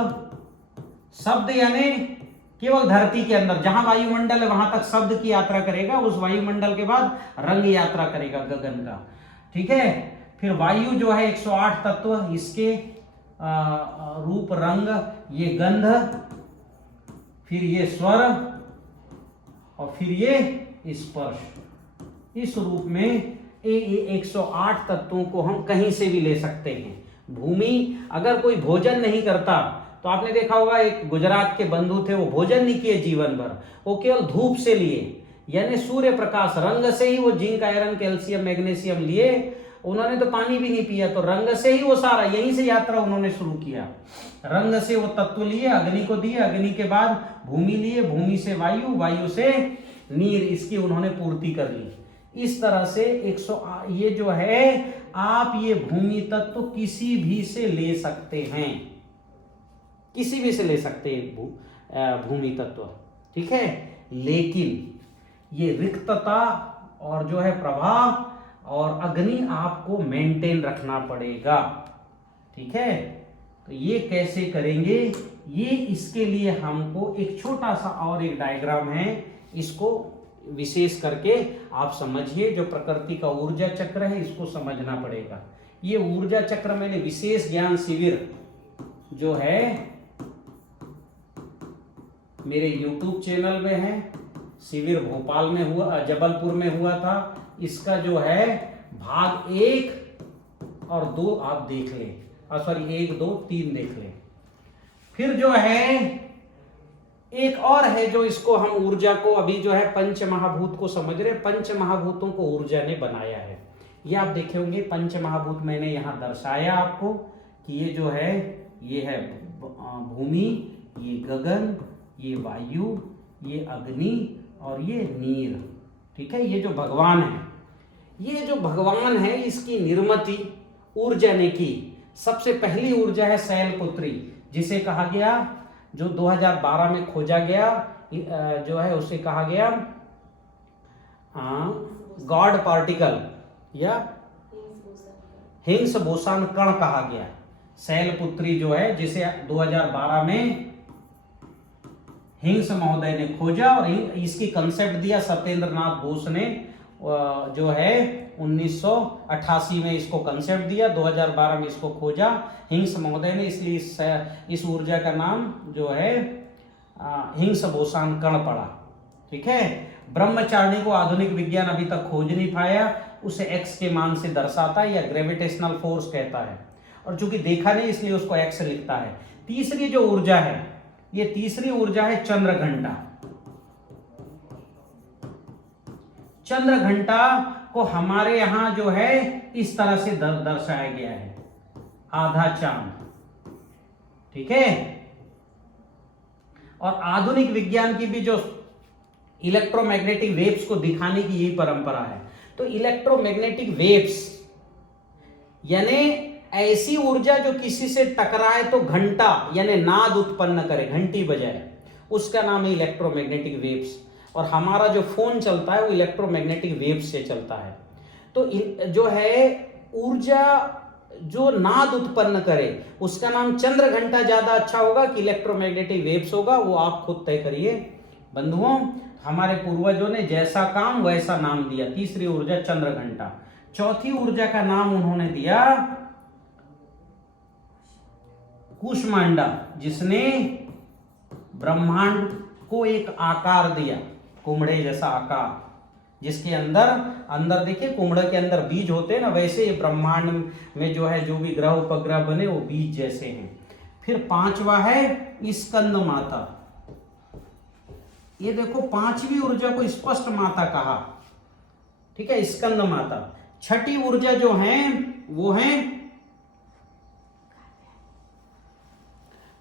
शब्द यानी केवल धरती के अंदर जहां वायुमंडल है वहां तक शब्द की यात्रा करेगा, उस वायुमंडल के बाद रंग यात्रा करेगा गगन का, ठीक है। फिर वायु जो है 108 तत्व, इसके रूप रंग, ये गंध, फिर ये स्वर और फिर ये स्पर्श। इस रूप में 108 तत्वों को हम कहीं से भी ले सकते हैं। भूमि अगर कोई भोजन नहीं करता तो आपने देखा होगा एक गुजरात के बंधु थे, वो भोजन नहीं किए जीवन भर, वो केवल धूप से लिए यानी सूर्य प्रकाश, रंग से ही वो जिंक आयरन कैल्शियम मैग्नीशियम लिए, उन्होंने तो पानी भी नहीं पिया, तो रंग से ही वो सारा यहीं से यात्रा उन्होंने शुरू किया। रंग से वो तत्व लिए, अग्नि को दिए, अग्नि के बाद भूमि लिए, भूमि से वायु, वायु से नीर, इसकी उन्होंने पूर्ति कर ली। इस तरह से ये जो है आप ये भूमि तत्व किसी भी से ले सकते हैं, किसी भी से ले सकते हैं भूमि तत्व, ठीक है। लेकिन ये रिक्तता और जो है प्रभाव और अग्नि आपको मेंटेन रखना पड़ेगा, ठीक है। तो ये कैसे करेंगे, ये इसके लिए हमको एक छोटा सा और एक डायग्राम है, इसको विशेष करके आप समझिए। जो प्रकृति का ऊर्जा चक्र है इसको समझना पड़ेगा। ये ऊर्जा चक्र मैंने विशेष ज्ञान शिविर जो है मेरे YouTube चैनल में है, शिविर भोपाल में हुआ, जबलपुर में हुआ था, इसका जो है भाग 1 और 2 आप देख लें, सॉरी 1, 2, 3 देख लें। फिर जो है एक और है जो इसको हम ऊर्जा को अभी जो है पंच महाभूत को समझ रहे, पंच महाभूतों को ऊर्जा ने बनाया है। ये आप देखे होंगे पंच महाभूत मैंने यहाँ दर्शाया आपको कि ये जो है ये है भूमि, ये गगन, ये वायु, ये अग्नि और ये नीर, ठीक है। ये जो भगवान है, ये जो भगवान है इसकी निर्मिति ऊर्जा ने की। सबसे पहली ऊर्जा है शैलपुत्री, जिसे कहा गया, जो 2012 में खोजा गया, जो है उसे कहा गया गॉड पार्टिकल या हिंग्स बोसान कण कहा गया। शैलपुत्री जो है जिसे 2012 में हिंग्स महोदय ने खोजा और इसकी कंसेप्ट दिया सत्येंद्र नाथ बोस ने, जो है 1988 में इसको कंसेप्ट दिया, 2012 में इसको खोजा हिंग्स महोदय ने, इसलिए इस ऊर्जा का नाम जो है हिंग्स बोसान कण पड़ा, ठीक है। ब्रह्मचारिणी को आधुनिक विज्ञान अभी तक खोज नहीं पाया, उसे एक्स के मान से दर्शाता है या ग्रेविटेशनल फोर्स कहता है, और चूंकि देखा नहीं इसलिए उसको एक्स लिखता है। तीसरी जो ऊर्जा है, ये तीसरी ऊर्जा है चंद्र घंटा। चंद्र घंटा को हमारे यहां जो है इस तरह से दर्शाया गया है, आधा चांद, ठीक है। और आधुनिक विज्ञान की भी जो इलेक्ट्रोमैग्नेटिक वेव्स को दिखाने की यही परंपरा है। तो इलेक्ट्रोमैग्नेटिक वेव्स यानी ऐसी ऊर्जा जो किसी से टकराए तो घंटा यानी नाद उत्पन्न करे, घंटी बजाए, उसका नाम है इलेक्ट्रोमैग्नेटिक वेव्स। और हमारा जो फोन चलता है वो इलेक्ट्रोमैग्नेटिक वेव्स से चलता है। तो जो है ऊर्जा जो नाद उत्पन्न करे उसका नाम चंद्र घंटा ज्यादा अच्छा होगा कि इलेक्ट्रोमैग्नेटिक वेव्स होगा, वो आप खुद तय करिए। बंधुओं, हमारे पूर्वजों ने जैसा काम वैसा नाम दिया। तीसरी ऊर्जा चंद्र घंटा। चौथी ऊर्जा का नाम उन्होंने दिया कुष्मांडा, जिसने ब्रह्मांड को एक आकार दिया, कुम्हड़े जैसा आकार, जिसके अंदर देखिए कुम्हड़े के अंदर बीज होते हैं ना, वैसे ये ब्रह्मांड में जो है जो भी ग्रह उपग्रह बने वो बीज जैसे हैं। फिर पांचवा है स्कंद माता। ये देखो पांचवी ऊर्जा को स्पष्ट माता कहा, ठीक है, स्कंद माता। छठी ऊर्जा जो है वो है,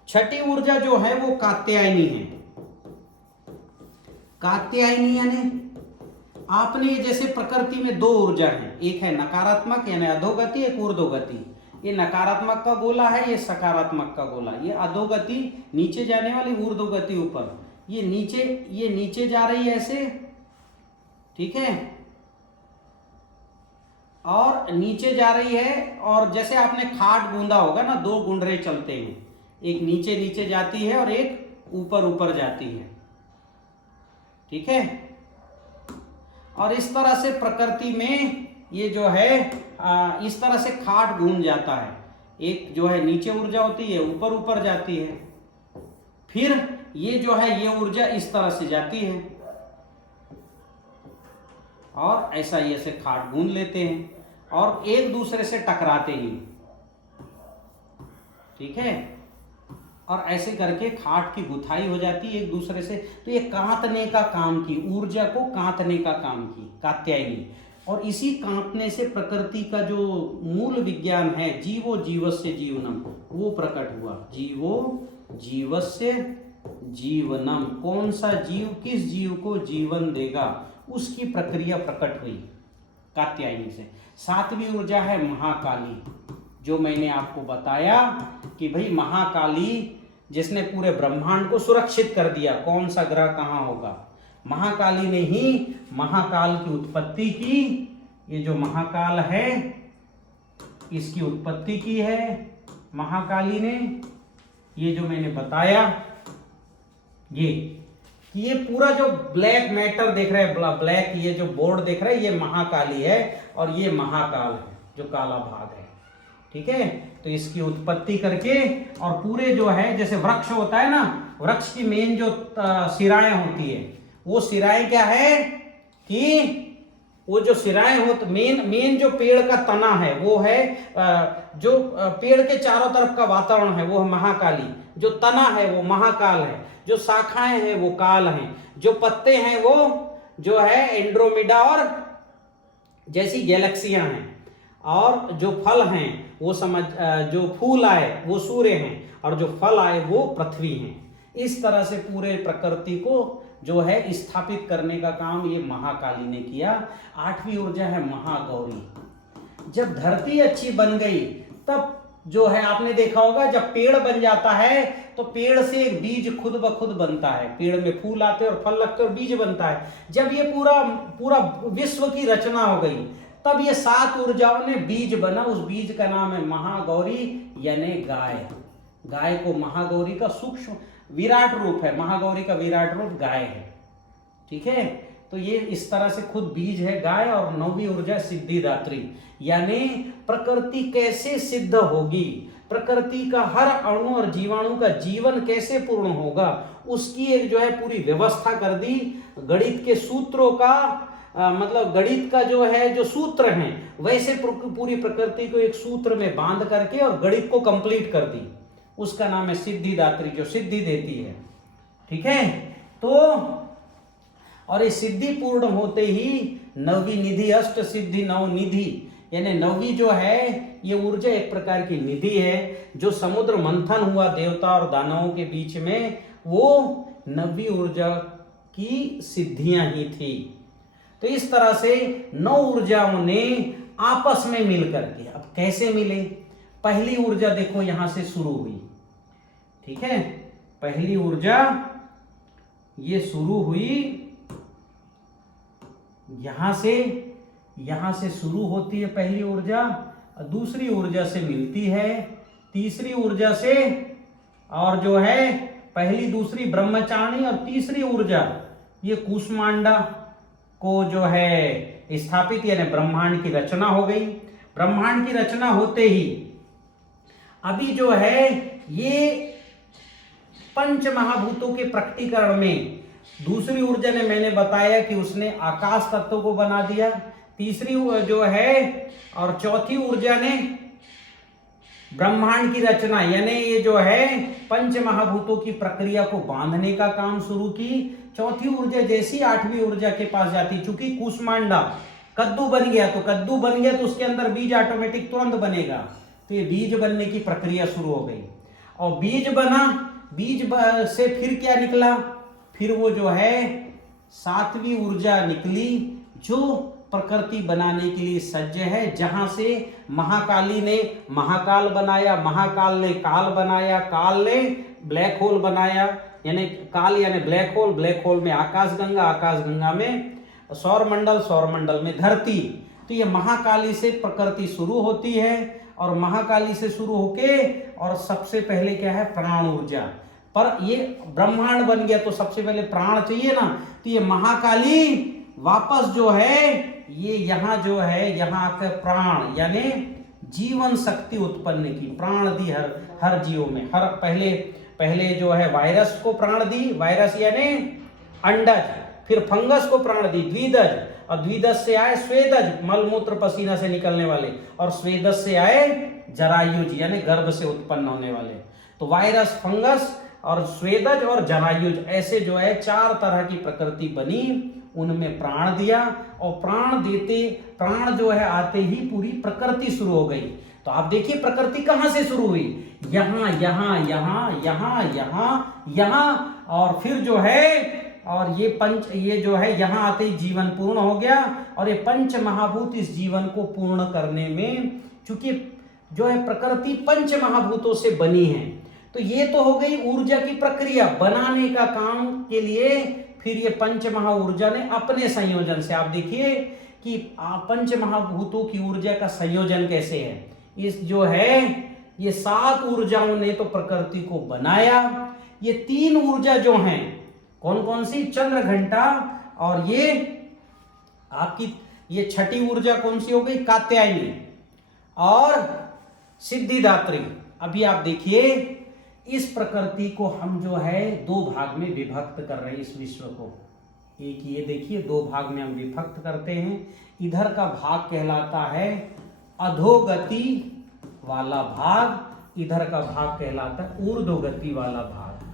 छठी ऊर्जा जो है वो कात्यायनी है। कात्यायनी यानी आपने जैसे प्रकृति में दो ऊर्जा है, एक है नकारात्मक यानी अधोगति, एक ऊर्ध्वगति। ये नकारात्मक का गोला है, ये सकारात्मक का गोला। ये अधोगति नीचे जाने वाली, ऊर्ध्वगति ऊपर। ये नीचे जा रही है ऐसे, ठीक है, और नीचे जा रही है। और जैसे आपने खाट गूंदा होगा ना, दो गुंडरे चलते हैं, एक नीचे नीचे जाती है और एक ऊपर ऊपर जाती है, ठीक है। और इस तरह से प्रकृति में ये जो है इस तरह से खाट गूंज जाता है। एक जो है नीचे ऊर्जा होती है, ऊपर ऊपर जाती है। फिर ये जो है ये ऊर्जा इस तरह से जाती है और ऐसा ये से खाट गूंज लेते हैं और एक दूसरे से टकराते ही, ठीक है। और ऐसे करके खाट की गुथाई हो जाती है एक दूसरे से। तो ये कांतने का काम की, ऊर्जा को कांतने का काम की कात्यायनी। और इसी कांतने से प्रकृति का जो मूल विज्ञान है, जीवो जीवस्य जीवनम, वो प्रकट हुआ। जीवो जीवस्य जीवनम, कौन सा जीव किस जीव को जीवन देगा, उसकी प्रक्रिया प्रकट हुई कात्यायनी से। सातवीं ऊर्जा है महाकाली, जो मैंने आपको बताया कि भाई महाकाली जिसने पूरे ब्रह्मांड को सुरक्षित कर दिया, कौन सा ग्रह कहाँ होगा, महाकाली ने ही महाकाल की उत्पत्ति की। ये जो महाकाल है इसकी उत्पत्ति की है महाकाली ने। ये जो मैंने बताया ये पूरा जो ब्लैक मैटर देख रहे हैं, ब्लैक ये जो बोर्ड देख रहे हैं, ये महाकाली है और ये महाकाल है जो काला भाग है, ठीक है। तो इसकी उत्पत्ति करके और पूरे जो है, जैसे वृक्ष होता है ना, वृक्ष की मेन जो सिराएं होती है, वो सिराएं क्या है कि वो जो सिराएं होती, मेन जो पेड़ का तना है वो है, जो पेड़ के चारों तरफ का वातावरण है वो है महाकाली। जो तना है वो महाकाल है, जो शाखाएं हैं वो काल हैं, जो पत्ते हैं वो जो है एंड्रोमेडा और जैसी गैलेक्सियां हैं, और जो फल हैं वो जो फूल आए वो सूर्य हैं और जो फल आए वो पृथ्वी हैं। इस तरह से पूरे प्रकृति को जो है स्थापित करने का काम ये महाकाली ने किया। आठवीं ऊर्जा है महागौरी। जब धरती अच्छी बन गई तब जो है आपने देखा होगा, जब पेड़ बन जाता है तो पेड़ से एक बीज खुद ब खुद बनता है, पेड़ में फूल आते हैं और फल लगते हैं और बीज बनता है। जब ये पूरा विश्व की रचना हो गई तब ये 7 ऊर्जाओं ने बीज बना, उस बीज का नाम है महागौरी यानी गाय। गाय को महागौरी का सूक्ष्म विराट रूप है, महागौरी का विराट रूप गाय है, ठीक है। तो ये इस तरह से खुद बीज है गाय। और 9वीं ऊर्जा सिद्धिदात्री, यानी प्रकृति कैसे सिद्ध होगी, प्रकृति का हर अणु और जीवाणु का जीवन कैसे पूर्ण होगा, उसकी एक जो है पूरी व्यवस्था कर दी। गणित के सूत्रों का मतलब गणित का जो है जो सूत्र हैं वैसे पूरी प्रकृति को एक सूत्र में बांध करके और गणित को कंप्लीट कर दी। उसका नाम है सिद्धिदात्री, जो सिद्धि देती है, ठीक है। तो और ये सिद्धि पूर्ण होते ही 9वीं निधि, अष्ट सिद्धि 9 निधि, यानी 9वीं जो है ये ऊर्जा एक प्रकार की निधि है। जो समुद्र मंथन हुआ देवता और दानवों के बीच में, वो 9वीं ऊर्जा की सिद्धियां ही थी। तो इस तरह से 9 ऊर्जाओं ने आपस में मिल करके, अब कैसे मिले, पहली ऊर्जा देखो यहां से शुरू हुई, ठीक है। पहली ऊर्जा ये शुरू हुई यहां से शुरू होती है पहली ऊर्जा। दूसरी ऊर्जा से मिलती है, तीसरी ऊर्जा से, और जो है पहली दूसरी ब्रह्मचारिणी और तीसरी ऊर्जा ये कूष्मांडा को जो है स्थापित, यानी ब्रह्मांड की रचना हो गई। ब्रह्मांड की रचना होते ही अभी जो है ये पंच महाभूतों के प्रकटीकरण में दूसरी ऊर्जा ने, मैंने बताया कि उसने आकाश तत्व को बना दिया, तीसरी जो है और चौथी ऊर्जा ने ब्रह्मांड की रचना, यानी ये जो है पंच महाभूतों की प्रक्रिया को बांधने का काम शुरू की। चौथी ऊर्जा जैसी आठवीं ऊर्जा के पास जाती, चूंकि कूष्मांडा कद्दू बन गया, तो कद्दू बन गया तो उसके अंदर बीज ऑटोमेटिक तुरंत बनेगा, तो ये बीज बनने की प्रक्रिया शुरू हो गई। और बीज बना, बीज से फिर क्या निकला, फिर वो जो है सातवीं ऊर्जा निकली जो प्रकृति बनाने के लिए सज्ज है, जहां से महाकाली ने महाकाल बनाया, महाकाल ने काल बनाया, काल ने ब्लैक होल बनाया, यानी काल यानी ब्लैक होल, ब्लैक होल में आकाशगंगा, आकाशगंगा में सौरमंडल, सौरमंडल में धरती। तो ये महाकाली से प्रकृति शुरू होती है, और महाकाली से शुरू होके और सबसे पहले क्या है प्राण ऊर्जा। पर ये ब्रह्मांड बन गया तो सबसे पहले प्राण चाहिए ना, तो ये महाकाली वापस जो है ये यहाँ जो है यहाँ आकर प्राण यानी जीवन शक्ति उत्पन्न की, प्राण दी हर जीव में। हर पहले जो है वायरस को प्राण दी, वायरस यानी अंडज, फिर फंगस को प्राण दी द्विदज, और द्विदज से आए स्वेदज मलमूत्र पसीना से निकलने वाले, और स्वेदज से आए जरायुज यानी गर्भ से उत्पन्न होने वाले। तो वायरस, फंगस और स्वेदज और जरायुज, ऐसे जो है 4 तरह की प्रकृति बनी, उनमें प्राण दिया, और प्राण देते, प्राण जो है आते ही पूरी प्रकृति शुरू हो गई। तो आप देखिए प्रकृति कहां से शुरू हुई, यहां यहां यहां यहां यहां यहां, और फिर जो है और ये जो है यहां आते ही जीवन पूर्ण हो गया। और ये पंच महाभूत इस जीवन को पूर्ण करने में, चूंकि जो है प्रकृति पंच महाभूतों से बनी है, तो ये तो हो गई ऊर्जा की प्रक्रिया बनाने का काम के लिए। फिर ये पंच महाऊर्जा ने अपने संयोजन से, आप देखिए कि पंच महाभूतों की ऊर्जा का संयोजन कैसे है। इस जो है ये 7 ऊर्जाओं ने तो प्रकृति को बनाया। ये 3 ऊर्जा जो हैं कौन कौन सी, चंद्र घंटा, और ये आपकी ये छठी ऊर्जा कौन सी हो गई, कात्यायनी और सिद्धिदात्री। अभी आप देखिए इस प्रकृति को हम जो है 2 भाग में विभक्त कर रहे हैं, इस विश्व को। एक ये देखिए 2 भाग में हम विभक्त करते हैं। इधर का भाग कहलाता है अधोगति वाला भाग, इधर का भाग कहलाता है ऊर्ध्वगति वाला भाग।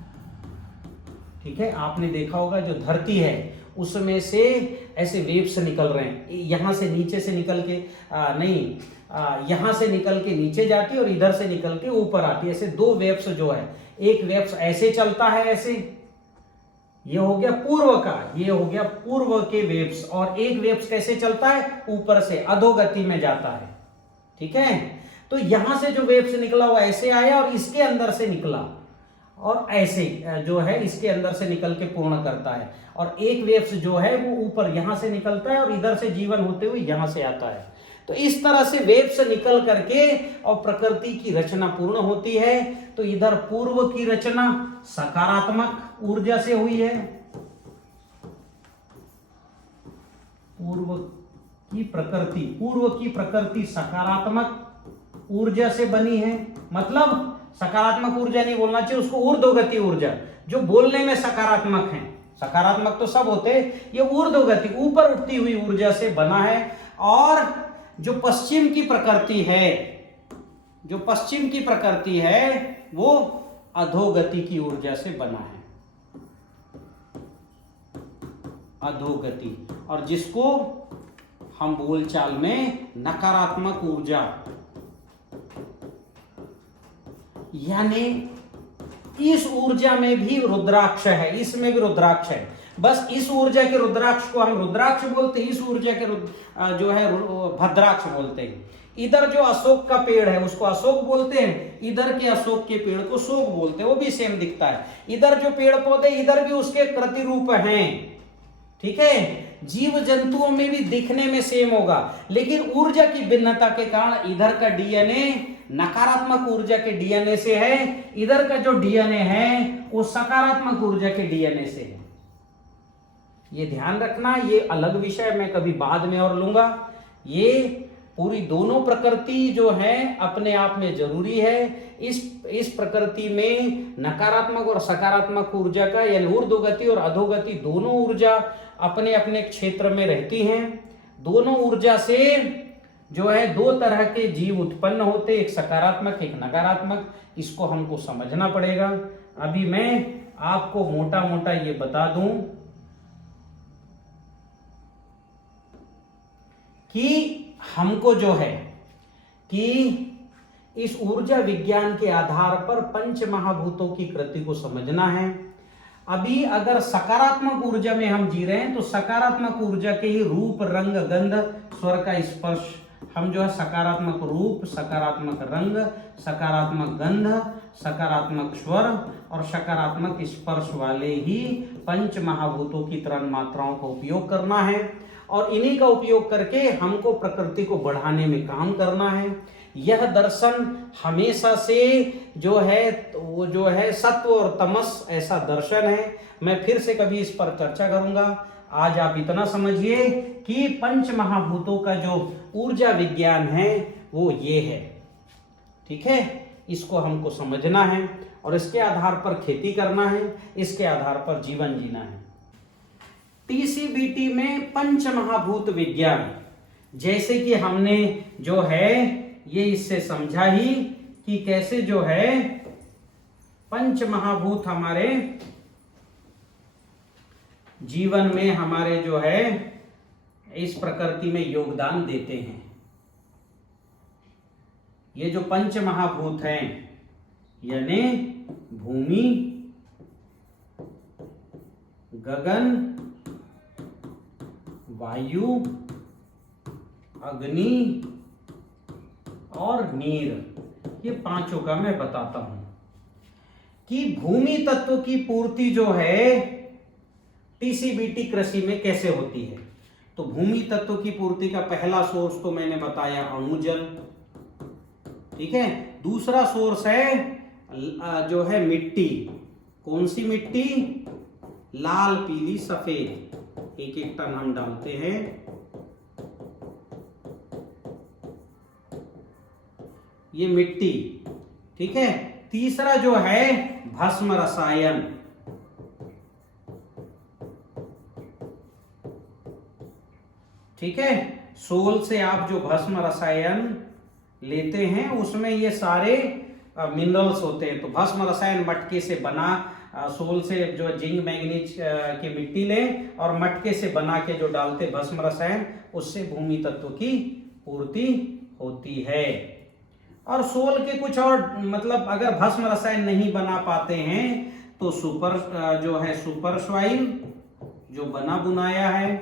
ठीक है, आपने देखा होगा जो धरती है उसमें से ऐसे वेव्स निकल रहे हैं, यहां से नीचे से निकल के यहां से निकल के नीचे जाती है और इधर से निकल के ऊपर आती है। ऐसे 2 वेव्स जो है, एक वेव्स ऐसे चलता है, ऐसे ये हो गया पूर्व का, ये हो गया पूर्व के वेव्स, और एक वेव्स कैसे चलता है ऊपर से अधोगति में जाता है। ठीक है, तो यहां से जो वेव्स निकला वो ऐसे आया और इसके अंदर से निकला, और ऐसे जो है इसके अंदर से निकल के पूर्ण करता है। और एक वेव्स जो है वो ऊपर यहां से निकलता है और इधर से जीवन होते हुए यहां से आता है। तो इस तरह से वेव्स निकल करके और प्रकृति की रचना पूर्ण होती है। तो इधर पूर्व की रचना सकारात्मक ऊर्जा से हुई है, पूर्व की प्रकृति सकारात्मक ऊर्जा से बनी है। मतलब सकारात्मक ऊर्जा नहीं बोलना चाहिए उसको, ऊर्ध्वगति ऊर्जा, जो बोलने में सकारात्मक है, सकारात्मक तो सब होते, ये ऊर्ध्वगति ऊपर उठती हुई ऊर्जा से बना है। और जो पश्चिम की प्रकृति है वो अधोगति की ऊर्जा से बना है, अधोगति, और जिसको हम बोलचाल में नकारात्मक ऊर्जा, यानी इस ऊर्जा में भी रुद्राक्ष है, इसमें भी रुद्राक्ष है। बस इस ऊर्जा के रुद्राक्ष को हम रुद्राक्ष बोलते हैं, इस ऊर्जा के जो है भद्राक्ष बोलते हैं। इधर जो अशोक का पेड़ है उसको अशोक बोलते हैं, इधर के अशोक के पेड़ को शोक बोलते हैं, वो भी सेम दिखता है। इधर जो पेड़ पौधे इधर भी उसके प्रतिरूप हैं, ठीक है, जीव जंतुओं में भी दिखने में सेम होगा, लेकिन ऊर्जा की भिन्नता के कारण इधर का डीएनए नकारात्मक ऊर्जा के डीएनए से है, इधर का जो डीएनए है वो सकारात्मक ऊर्जा के डीएनए से है। ये ध्यान रखना, ये अलग विषय मैं कभी बाद में और लूंगा। ये पूरी दोनों प्रकृति जो है अपने आप में जरूरी है। इस प्रकृति में नकारात्मक और सकारात्मक ऊर्जा का, यानी ऊर्ध्वगति और अधोगति दोनों ऊर्जा अपने अपने क्षेत्र में रहती हैं। दोनों ऊर्जा से जो है दो तरह के जीव उत्पन्न होते, एक सकारात्मक एक नकारात्मक। इसको हमको समझना पड़ेगा। अभी मैं आपको मोटा मोटा ये बता दूं कि हमको जो है कि इस ऊर्जा विज्ञान के आधार पर पंच महाभूतों की कृति को समझना है। अभी अगर सकारात्मक ऊर्जा में हम जी रहे हैं तो सकारात्मक ऊर्जा के ही रूप, रंग, गंध, स्वर का स्पर्श, हम जो है सकारात्मक रूप, सकारात्मक रंग, सकारात्मक गंध, सकारात्मक स्वर और सकारात्मक स्पर्श वाले ही पंच महाभूतों की तरण मात्राओं का उपयोग करना है। और इन्हीं का उपयोग करके हमको प्रकृति को बढ़ाने में काम करना है। यह दर्शन हमेशा से जो है वो जो है सत्व और तमस ऐसा दर्शन है। मैं फिर से कभी इस पर चर्चा करूंगा। आज आप इतना समझिए कि पंच महाभूतों का जो ऊर्जा विज्ञान है वो ये है, ठीक है। इसको हमको समझना है और इसके आधार पर खेती करना है, इसके आधार पर जीवन जीना है। टीसीबीटी में पंच महाभूत विज्ञान, जैसे कि हमने जो है ये इससे समझा ही कि कैसे जो है पंच महाभूत हमारे जीवन में हमारे जो है इस प्रकृति में योगदान देते हैं। ये जो पंच महाभूत हैं यानी भूमि, गगन, वायु, अग्नि और नीर, ये पांचों का मैं बताता हूं कि भूमि तत्व की पूर्ति जो है टीसीबीटी कृषि में कैसे होती है। तो भूमि तत्व की पूर्ति का पहला सोर्स तो मैंने बताया अणुजल, ठीक है। दूसरा सोर्स है जो है मिट्टी। कौन सी मिट्टी? लाल, पीली, सफेद, एक एक टन हम डालते हैं। ये मिट्टी, ठीक है। तीसरा जो है भस्म रसायन, ठीक है। सोल से आप जो भस्म रसायन लेते हैं उसमें ये सारे मिनरल्स होते हैं। तो भस्म रसायन मटके से बना, सोल से जो जिंक मैंगनीज की मिट्टी लें और मटके से बना के जो डालते भस्म रसायन, उससे भूमि तत्व की पूर्ति होती है। और सोल के कुछ और मतलब अगर भस्म रसायन नहीं बना पाते हैं तो सुपर जो है सुपर सॉइल जो बना बुनाया है,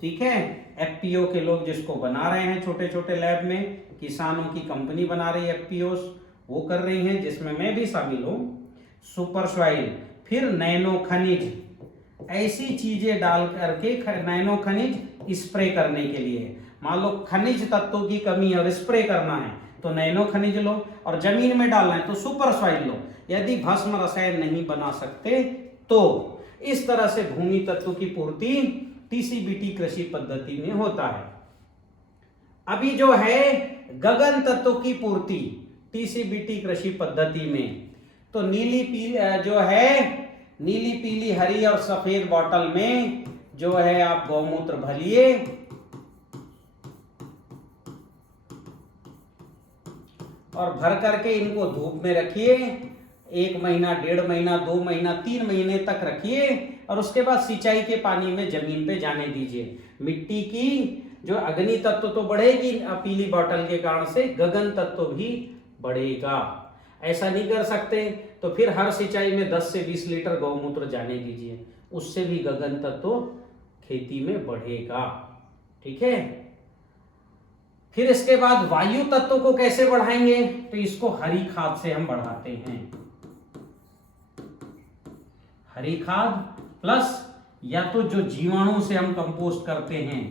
ठीक है। एफपीओ के लोग जिसको बना रहे हैं छोटे छोटे लैब में, किसानों की कंपनी बना रही है एफपीओस, वो कर रही हैं जिसमें मैं भी शामिल हूं। सुपर सॉइल, फिर नैनो खनिज, ऐसी चीजें डाल करके नैनो खनिज स्प्रे करने के लिए, मान लो खनिज तत्वों की कमी है और स्प्रे करना है तो नैनो खनिज लो, और जमीन में डालना है तो सुपर सॉइल लो। यदि भस्म रसायन नहीं बना सकते तो इस तरह से भूमि तत्व की पूर्ति टीसीबीटी कृषि पद्धति में होता है। अभी जो है गगन तत्व की पूर्ति टीसीबीटी कृषि पद्धति में, तो नीली पीली जो है नीली पीली हरी और सफेद बोतल में जो है आप गौमूत्र भरिए और भर करके इनको धूप में रखिए। 1 महीना, 1.5 महीना, 2 महीना, 3 महीने तक रखिए और उसके बाद सिंचाई के पानी में जमीन पे जाने दीजिए। मिट्टी की जो अग्नि तत्व तो बढ़ेगी पीली बोतल के कारण से, गगन तत्व भी बढ़ेगा। ऐसा नहीं कर सकते तो फिर हर सिंचाई में 10 से 20 लीटर गौमूत्र जाने दीजिए, उससे भी गगन तत्व खेती में बढ़ेगा, ठीक है। फिर इसके बाद वायु तत्व को कैसे बढ़ाएंगे? तो इसको हरी खाद से हम बढ़ाते हैं। हरी खाद प्लस या तो जो जीवाणु से हम कंपोस्ट करते हैं,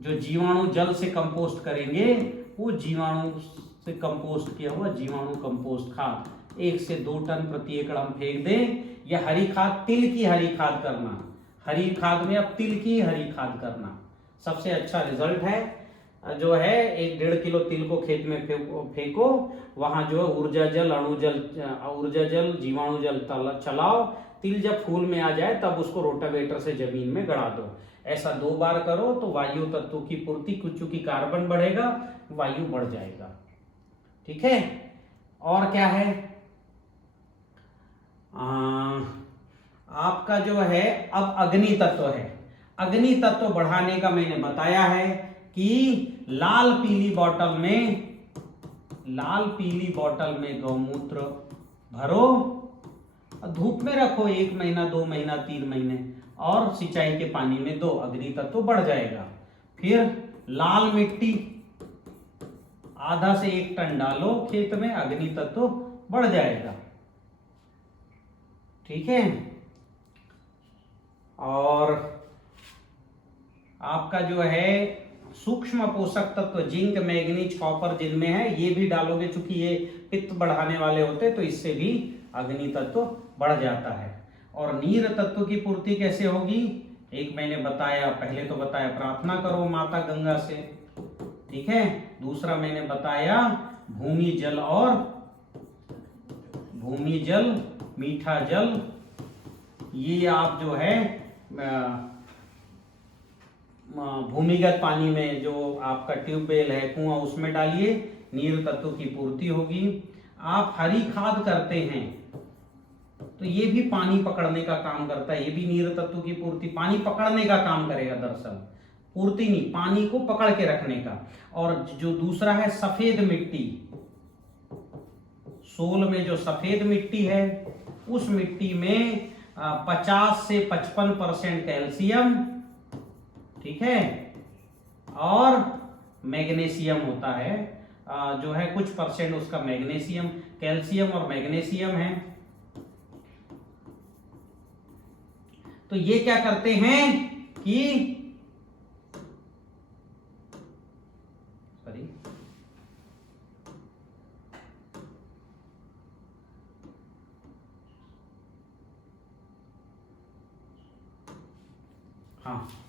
जो जीवाणु जल से कंपोस्ट करेंगे, वो जीवाणु से कंपोस्ट किया हुआ जीवाणु कंपोस्ट खाद 1 से 2 टन प्रति एकड़ हम फेंक दें, या हरी खाद, तिल की हरी खाद करना। हरी खाद में अब तिल की हरी खाद करना सबसे अच्छा रिजल्ट है। जो है 1-1.5 किलो तिल को खेत में फेंको, वहां जो है ऊर्जा जल, अणु जल, ऊर्जा जल, जीवाणु जल चलाओ। तिल जब फूल में आ जाए तब उसको रोटावेटर से जमीन में गड़ा दो। ऐसा 2 बार करो तो वायु तत्वों की पूर्ति, कुछ चूंकि कार्बन बढ़ेगा वायु बढ़ जाएगा। ठीक है। और क्या है, आपका जो है अब अग्नि तत्व है। अग्नि तत्व बढ़ाने का मैंने बताया है कि लाल पीली बॉटल में गौमूत्र भरो, धूप में रखो 1 महीना, 2 महीना, 3 महीने, और सिंचाई के पानी में दो, अग्नि तत्व बढ़ जाएगा। फिर लाल मिट्टी आधा से 1 टन डालो खेत में, अग्नि तत्व बढ़ जाएगा। ठीक है। और आपका जो है सूक्ष्म पोषक तत्व जिंक, मैग्नीज, कॉपर जिनमें है, ये भी डालोगे, चूंकि ये पित्त बढ़ाने वाले होते हैं तो इससे भी अग्नि तत्व बढ़ जाता है। और नीर तत्व की पूर्ति कैसे होगी, एक मैंने बताया, पहले तो बताया प्रार्थना करो माता गंगा से। ठीक है। दूसरा मैंने बताया भूमि जल, मीठा जल, ये आप जो है भूमिगत पानी में, जो आपका ट्यूबवेल है, कुआं, उसमें डालिए, नीर तत्व की पूर्ति होगी। आप हरी खाद करते हैं तो ये भी पानी पकड़ने का काम करता है, ये भी नीर तत्व की पूर्ति, पानी पकड़ने का काम करेगा, दरअसल पूर्ति नहीं, पानी को पकड़ के रखने का। और जो दूसरा है सफेद मिट्टी, सोल में जो सफेद मिट्टी है, उस मिट्टी में 50 से 55% कैल्शियम, ठीक है, और मैग्नीशियम होता है, जो है कुछ परसेंट उसका मैग्नीशियम, कैल्शियम और मैग्नीशियम है। तो ये क्या करते हैं कि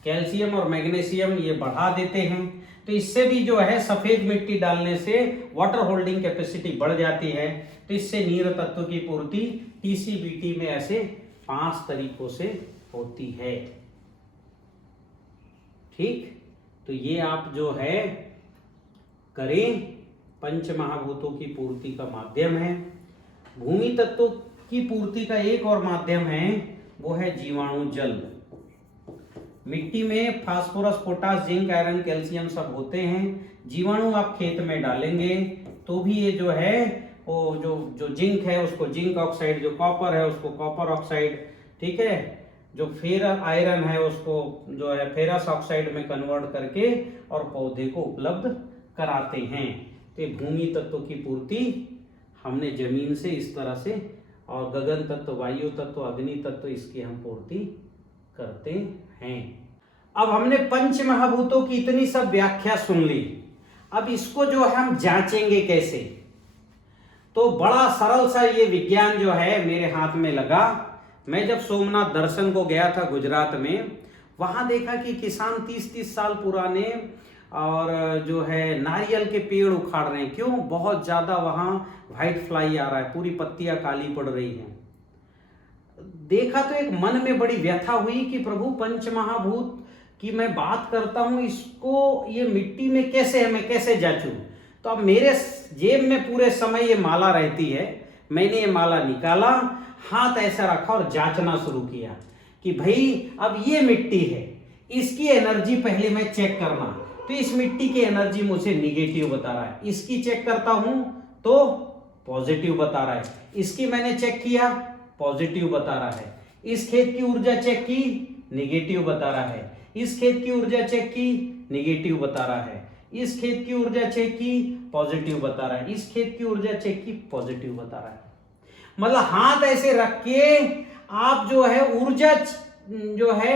कैल्शियम और मैग्नीशियम ये बढ़ा देते हैं। तो इससे भी जो है सफेद मिट्टी डालने से वाटर होल्डिंग कैपेसिटी बढ़ जाती है। तो इससे नीर तत्व की पूर्ति टीसीबीटी में ऐसे 5 तरीकों से होती है। ठीक, तो ये आप जो है करें, पंच महाभूतों की पूर्ति का माध्यम है। भूमि तत्व की पूर्ति का एक और माध्यम है, वो है जीवाणु जल। मिट्टी में phosphorus, potash, zinc, iron, calcium सब होते हैं। जीवाणु आप खेत में डालेंगे तो भी ये जो है वो जो जिंक है उसको जिंक ऑक्साइड, जो कॉपर है उसको कॉपर ऑक्साइड, ठीक है, जो फेरस आयरन है उसको जो है फेरस ऑक्साइड में कन्वर्ट करके और पौधे को उपलब्ध कराते हैं। तो भूमि तत्व की पूर्ति हमने जमीन से इस तरह से, और गगन तत्व, वायु तत्व, अग्नि तत्व, इसकी हम पूर्ति करते हैं। अब हमने पंच महाभूतों की इतनी सब व्याख्या सुन ली। अब इसको जो है हम जांचेंगे कैसे? तो बड़ा सरल सा ये विज्ञान जो है मेरे हाथ में लगा। मैं जब सोमनाथ दर्शन को गया था गुजरात में, वहां देखा कि किसान 30-30 साल पुराने और जो है नारियल के पेड़ उखाड़ रहे हैं। क्यों? बहुत ज्यादा वहां व्हाइट फ्लाई आ रहा है, पूरी पत्तियां काली पड़ रही हैं। देखा तो एक मन में बड़ी व्यथा हुई कि प्रभु, पंच महाभूत की मैं बात करता हूं, इसको ये मिट्टी में कैसे है, मैं कैसे जांचूं? तो अब मेरे जेब में पूरे समय ये माला रहती है। मैंने ये माला निकाला, हाथ ऐसा रखा और जांचना शुरू किया कि भाई अब ये मिट्टी है, इसकी एनर्जी पहले मैं चेक करना। तो इस मिट्टी की एनर्जी मुझे निगेटिव बता रहा है, इसकी चेक करता हूं तो पॉजिटिव बता रहा है, इसकी मैंने चेक किया पॉजिटिव बता रहा है, इस खेत की ऊर्जा चेक की निगेटिव बता रहा है, इस खेत की ऊर्जा चेक की निगेटिव बता रहा है, इस खेत की ऊर्जा चेक की पॉजिटिव बता रहा है, इस खेत की ऊर्जा चेक की पॉजिटिव बता रहा है। मतलब हाथ ऐसे रख के आप जो है ऊर्जा जो है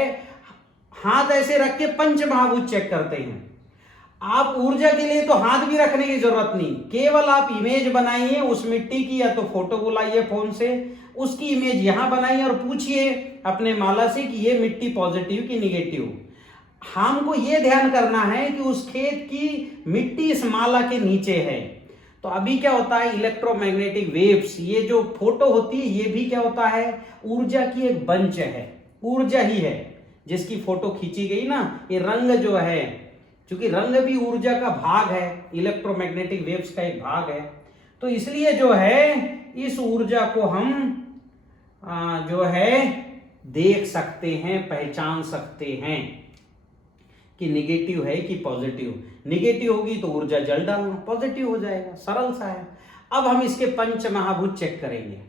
हाथ ऐसे रख के पंच महाभूत चेक करते हैं। आप ऊर्जा के लिए तो हाथ भी रखने की जरूरत नहीं, केवल आप इमेज बनाइए उस मिट्टी की, या तो फोटो बुलाइए फोन से, उसकी इमेज यहां बनाइए और पूछिए अपने माला से कि ये मिट्टी पॉजिटिव की निगेटिव। हमको ये ध्यान करना है कि उस खेत की मिट्टी इस माला के नीचे है। तो अभी क्या होता है, इलेक्ट्रोमैग्नेटिक वेव्स, ये जो फोटो होती है ये भी क्या होता है, ऊर्जा की एक बंच है, ऊर्जा ही है जिसकी फोटो खींची गई ना। ये रंग जो है, क्योंकि रंग भी ऊर्जा का भाग है, इलेक्ट्रोमैग्नेटिक वेव्स का एक भाग है, तो इसलिए जो है इस ऊर्जा को हम जो है देख सकते हैं, पहचान सकते हैं कि निगेटिव है कि पॉजिटिव। निगेटिव होगी तो ऊर्जा जल डालना, पॉजिटिव हो जाएगा, सरल सा है। अब हम इसके पंच महाभूत चेक करेंगे।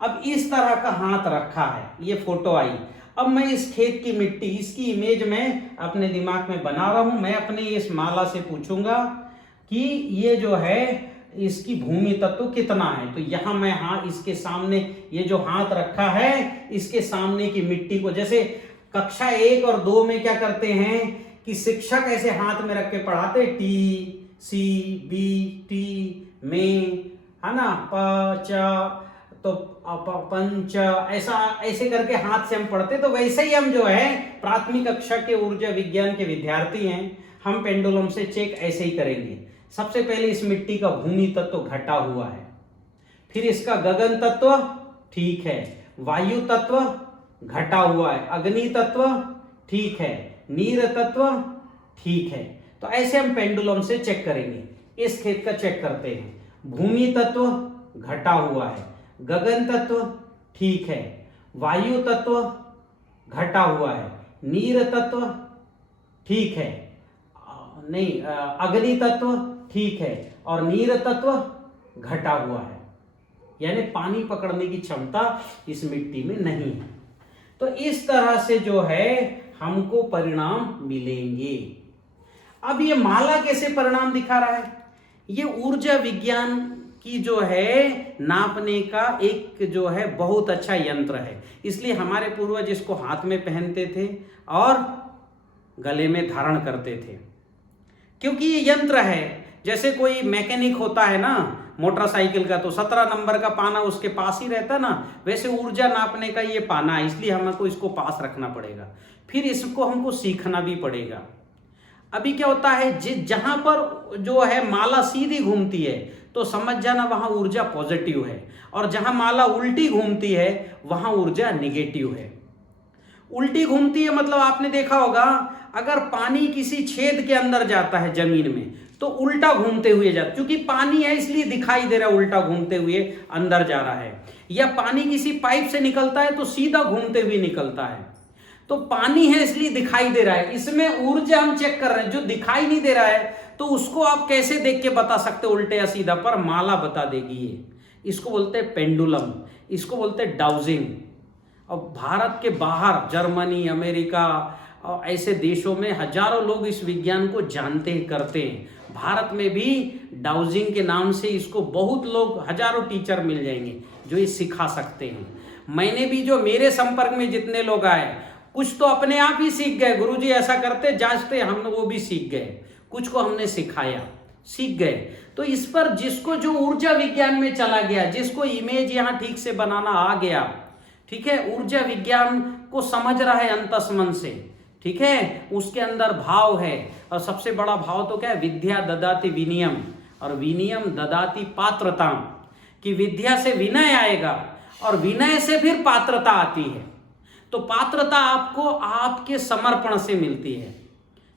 अब इस तरह का हाथ रखा है, ये फोटो आई। अब मैं इस खेत की मिट्टी, इसकी इमेज में अपने दिमाग में बना रहा हूं। मैं अपने इस माला से पूछूंगा कि ये जो है इसकी भूमि तत्व कितना है। तो यहां मैं इसके सामने ये जो हाथ रखा है, इसके सामने की मिट्टी को, जैसे कक्षा 1 और 2 में क्या करते हैं कि शिक्षक ऐसे हाथ में रख के पढ़ाते, टी सी बी टी में, है ना, प च, तो पंच, ऐसे करके हाथ से हम पढ़ते। तो वैसे ही हम जो है प्राथमिक कक्षा के ऊर्जा विज्ञान के विद्यार्थी हैं, हम पेंडुलम से चेक ऐसे ही करेंगे। सबसे पहले इस मिट्टी का भूमि तत्व घटा हुआ है, फिर इसका गगन तत्व ठीक है, वायु तत्व घटा हुआ है, अग्नि तत्व ठीक है, नीर तत्व ठीक है। तो ऐसे हम पेंडुलम से चेक करेंगे। इस खेत का चेक करते हैं। भूमि तत्व घटा हुआ है, गगन तत्व ठीक है, वायु तत्व घटा हुआ है, नीर तत्व ठीक है, नहीं अग्नि तत्व ठीक है, और नीर तत्व घटा हुआ है, यानी पानी पकड़ने की क्षमता इस मिट्टी में नहीं है। तो इस तरह से जो है हमको परिणाम मिलेंगे। अब ये माला कैसे परिणाम दिखा रहा है, ये ऊर्जा विज्ञान की जो है नापने का एक जो है बहुत अच्छा यंत्र है। इसलिए हमारे पूर्वज इसको हाथ में पहनते थे और गले में धारण करते थे, क्योंकि ये यंत्र है। जैसे कोई मैकेनिक होता है ना मोटरसाइकिल का, तो 17 नंबर का पाना उसके पास ही रहता ना, वैसे ऊर्जा नापने का ये पाना है, इसलिए हमको इसको पास रखना पड़ेगा। फिर इसको हमको सीखना भी पड़ेगा। अभी क्या होता है, जहां पर जो है माला सीधी घूमती है तो समझ जाना वहां ऊर्जा पॉजिटिव है, और जहां माला उल्टी घूमती है वहां ऊर्जा निगेटिव है। उल्टी घूमती है मतलब आपने देखा होगा, अगर पानी किसी छेद के अंदर जाता है जमीन में तो उल्टा घूमते हुए जाता, क्योंकि पानी है इसलिए दिखाई दे रहा है उल्टा घूमते हुए अंदर जा रहा है। या पानी किसी पाइप से निकलता है तो सीधा घूमते हुए निकलता है, तो पानी है इसलिए दिखाई दे रहा है। इसमें ऊर्जा हम चेक कर रहे हैं, जो दिखाई नहीं दे रहा है तो उसको आप कैसे देख के बता सकते उल्टे या सीधा, पर माला बता देगी ये। इसको बोलते हैं पेंडुलम, इसको बोलते हैं डाउजिंग। और भारत के बाहर जर्मनी, अमेरिका और ऐसे देशों में हजारों लोग इस विज्ञान को जानते हैं, करते हैं। भारत में भी डाउजिंग के नाम से इसको बहुत लोग, हजारों टीचर मिल जाएंगे जो ये सिखा सकते हैं। मैंने भी, जो मेरे संपर्क में जितने लोग आए, कुछ तो अपने आप ही सीख गए, गुरुजी ऐसा करते जांचते, हम वो भी सीख गए, कुछ को हमने सिखाया, सीख गए। तो इस पर जिसको जो ऊर्जा विज्ञान में चला गया, जिसको इमेज यहाँ ठीक से बनाना आ गया, ठीक है, ऊर्जा विज्ञान को समझ रहा है अंतस्मन से, ठीक है, उसके अंदर भाव है। और सबसे बड़ा भाव तो क्या है, विद्या ददाति विनियम, और विनियम ददाति पात्रता, कि विद्या से विनय आएगा और विनय से फिर पात्रता आती है। तो पात्रता आपको आपके समर्पण से मिलती है,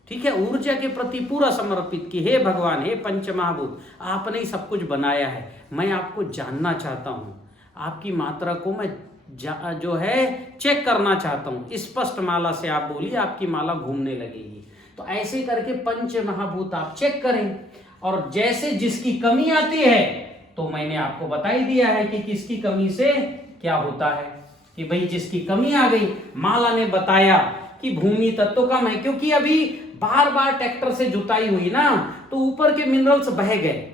ठीक है, ऊर्जा के प्रति पूरा समर्पित कि हे भगवान, हे पंचमहाभूत, आपने ही सब कुछ बनाया है, मैं आपको जानना चाहता हूं, आपकी मात्रा को मैं जो है चेक करना चाहता हूं। स्पष्ट माला से आप बोलिए, आपकी माला घूमने लगेगी। तो ऐसे करके पंच महाभूत आप चेक करें, और जैसे जिसकी कमी आती है तो मैंने आपको बता ही दिया है कि किसकी कमी से क्या होता है, कि भाई जिसकी कमी आ गई, माला ने बताया कि भूमि तत्व कम है, क्योंकि अभी बार बार ट्रैक्टर से जुताई हुई ना, तो ऊपर के मिनरल्स बह गए,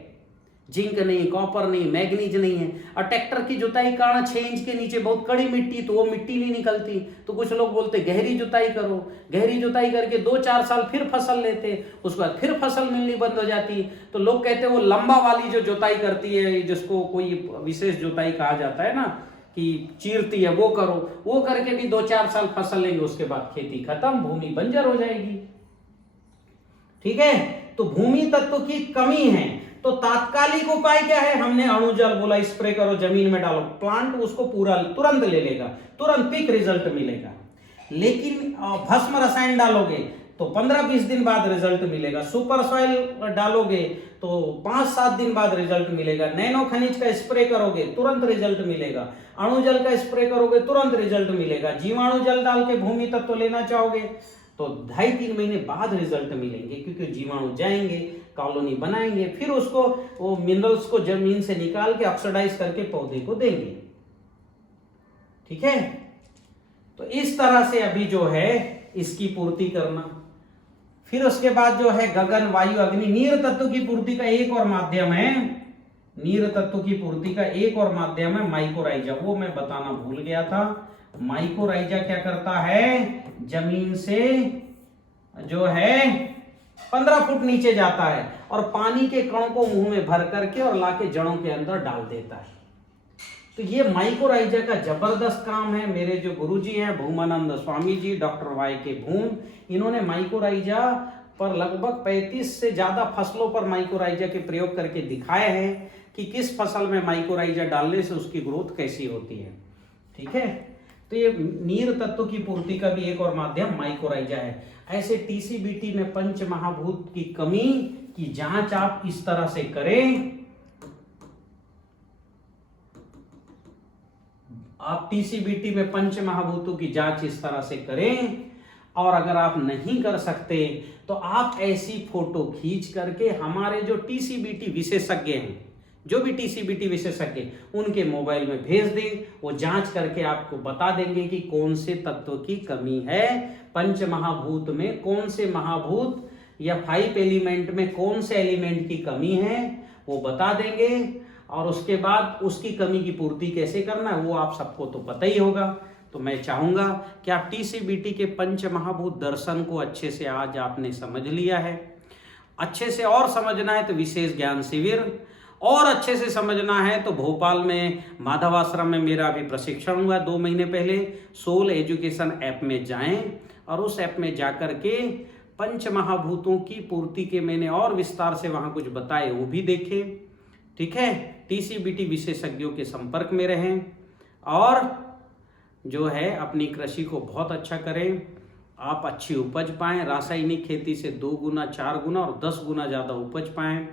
जिंक नहीं, कॉपर नहीं, मैग्नीज नहीं है। और ट्रैक्टर की जुताई करना 6 इंच के नीचे बहुत कड़ी मिट्टी, तो वो मिट्टी नहीं निकलती, तो कुछ लोग बोलते गहरी जुताई करो। गहरी जुताई करके 2-4 साल फिर फसल लेते, उसके बाद फिर फसल मिलनी बंद हो जाती। तो लोग कहते हैं वो लंबा वाली जो जुताई करती है, जिसको कोई विशेष जुताई कहा जाता है ना, कि चीरती है, वो करो। वो करके भी 2-4 साल फसल लेंगे, उसके बाद खेती खत्म, भूमि बंजर हो जाएगी। ठीक है, तो भूमि तत्व की कमी है, तो तात्कालिक उपाय क्या है? हमने अणुजल बोला, स्प्रे करो, जमीन में डालो, प्लांट उसको पूरा तुरंत ले लेगा, तुरंत पिक रिजल्ट मिलेगा। लेकिन भस्म रसायन डालोगे तो 15-20 दिन बाद रिजल्ट मिलेगा। सुपर सॉइल डालोगे तो 5-7 दिन बाद रिजल्ट मिलेगा। नैनो खनिज का स्प्रे करोगे तुरंत रिजल्ट मिलेगा। अणुजल का स्प्रे करोगे तुरंत रिजल्ट मिलेगा। जीवाणु जल डाल के भूमि तत्व लेना चाहोगे तो 2.5-3 महीने बाद रिजल्ट मिलेंगे, क्योंकि जीवाणु जाएंगे, कॉलोनी बनाएंगे, फिर उसको वो मिनरल्स को जमीन से निकाल के ऑक्सीडाइज करके पौधे को देंगे। ठीक है, तो इस तरह से अभी जो है इसकी पूर्ति करना। फिर उसके बाद जो है गगन, वायु, अग्नि, नीर तत्व की पूर्ति का एक और माध्यम है। नीर तत्व की पूर्ति का एक और माध्यम है माइकोराइजा, वो मैं बताना भूल गया था। माइकोराइजा क्या करता है? जमीन से जो है 15 फुट नीचे जाता है और पानी के कणों को मुंह में भर करके और लाके जड़ों के अंदर डाल देता है। तो ये माइकोराइजा का जबरदस्त काम है। मेरे जो गुरुजी हैं भूमानंद स्वामी जी, डॉक्टर वाई के भूम, इन्होंने माइकोराइजा पर लगभग 35 से ज्यादा फसलों पर माइकोराइजा के प्रयोग करके दिखाए हैं कि किस फसल में माइकोराइजा डालने से उसकी ग्रोथ कैसी होती है। ठीक है, तो ये नीर तत्व की पूर्ति का भी एक और माध्यम माइकोराइजा है। ऐसे टीसीबीटी में पंच महाभूत की कमी की जांच आप इस तरह से करें। आप टीसीबीटी में पंच महाभूतों की जांच इस तरह से करें, और अगर आप नहीं कर सकते तो आप ऐसी फोटो खींच करके हमारे जो टीसीबीटी विशेषज्ञ हैं, जो भी टीसीबीटी विशेषज्ञ, उनके मोबाइल में भेज दें। वो जांच करके आपको बता देंगे कि कौन से तत्व की कमी है, पंच महाभूत में कौन से महाभूत या 5 एलिमेंट में कौन से एलिमेंट की कमी है, वो बता देंगे। और उसके बाद उसकी कमी की पूर्ति कैसे करना है वो आप सबको तो पता ही होगा। तो मैं चाहूंगा कि आप टीसीबीटी के पंच महाभूत दर्शन को अच्छे से आज आपने समझ लिया है। अच्छे से और समझना है तो विशेष ज्ञान शिविर, और अच्छे से समझना है तो भोपाल में माधव आश्रम में मेरा अभी प्रशिक्षण हुआ 2 महीने पहले। सोल एजुकेशन ऐप में जाएं और उस ऐप में जाकर के पंच महाभूतों की पूर्ति के मैंने और विस्तार से वहां कुछ बताए, वो भी देखें। ठीक है, टीसीबीटी विशेषज्ञों के संपर्क में रहें और जो है अपनी कृषि को बहुत अच्छा करें। आप अच्छी उपज पाएं, रासायनिक खेती से 2 गुना 4 गुना और 10 गुना ज़्यादा उपज पाएं।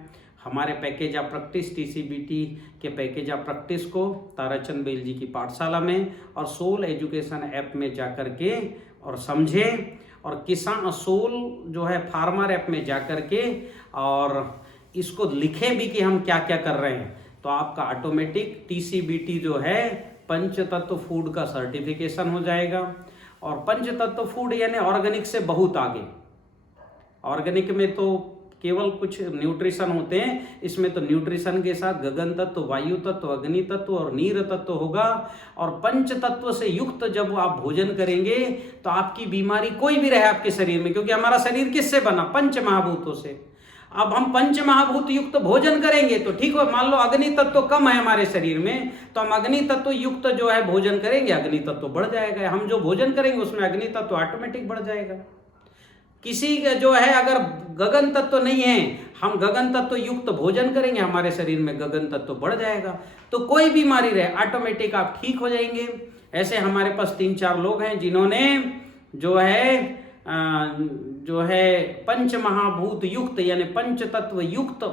हमारे पैकेज ऑफ प्रैक्टिस टीसीबीटी के पैकेज ऑफ प्रैक्टिस को ताराचंद बेल जी की पाठशाला में और सोल एजुकेशन ऐप में जाकर के और समझें, और किसान सोल जो है फार्मर ऐप में जाकर के और इसको लिखें भी कि हम क्या क्या कर रहे हैं। तो आपका ऑटोमेटिक टीसीबीटी जो है पंच तत्व फूड का सर्टिफिकेशन हो जाएगा। और पंच तत्व फूड यानी ऑर्गेनिक से बहुत आगे। ऑर्गेनिक में तो केवल कुछ न्यूट्रिशन होते हैं, इसमें तो न्यूट्रिशन के साथ गगन तत्व, वायु तत्व, अग्नि तत्व और नीर तत्व होगा। और पंच तत्व से युक्त जब आप भोजन करेंगे तो आपकी बीमारी कोई भी रहे आपके शरीर में, क्योंकि हमारा शरीर किससे बना? पंच महाभूतों से। अब हम पंच महाभूत युक्त भोजन करेंगे तो ठीक हो, मान लो अग्नि तत्व कम है हमारे शरीर में, तो हम अग्नि तत्व युक्त जो है भोजन करेंगे, अग्नि तत्व बढ़ जाएगा। हम जो भोजन करेंगे उसमें अग्नि तत्व ऑटोमेटिक बढ़ जाएगा। किसी का जो है अगर गगन तत्व नहीं है, हम गगन तत्व युक्त भोजन करेंगे, हमारे शरीर में गगन तत्व बढ़ जाएगा। तो कोई बीमारी रहे ऑटोमेटिक आप ठीक हो जाएंगे। ऐसे हमारे पास 3-4 लोग हैं जिन्होंने जो है पंच महाभूत युक्त यानी पंच तत्व युक्त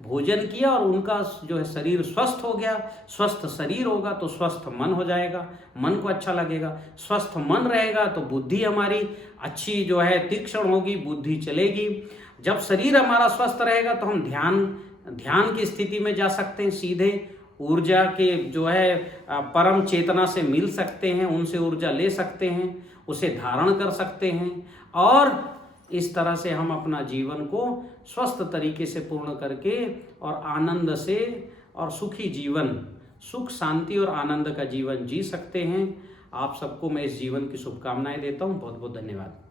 भोजन किया और उनका जो है शरीर स्वस्थ हो गया। स्वस्थ शरीर होगा तो स्वस्थ मन हो जाएगा, मन को अच्छा लगेगा। स्वस्थ मन रहेगा तो बुद्धि हमारी अच्छी जो है तीक्ष्ण होगी, बुद्धि चलेगी। जब शरीर हमारा स्वस्थ रहेगा तो हम ध्यान की स्थिति में जा सकते हैं, सीधे ऊर्जा के जो है परम चेतना से मिल सकते हैं, उनसे ऊर्जा ले सकते हैं, उसे धारण कर सकते हैं। और इस तरह से हम अपना जीवन को स्वस्थ तरीके से पूर्ण करके और आनंद से और सुखी जीवन, सुख शांति और आनंद का जीवन जी सकते हैं। आप सबको मैं इस जीवन की शुभकामनाएं देता हूं। बहुत बहुत धन्यवाद।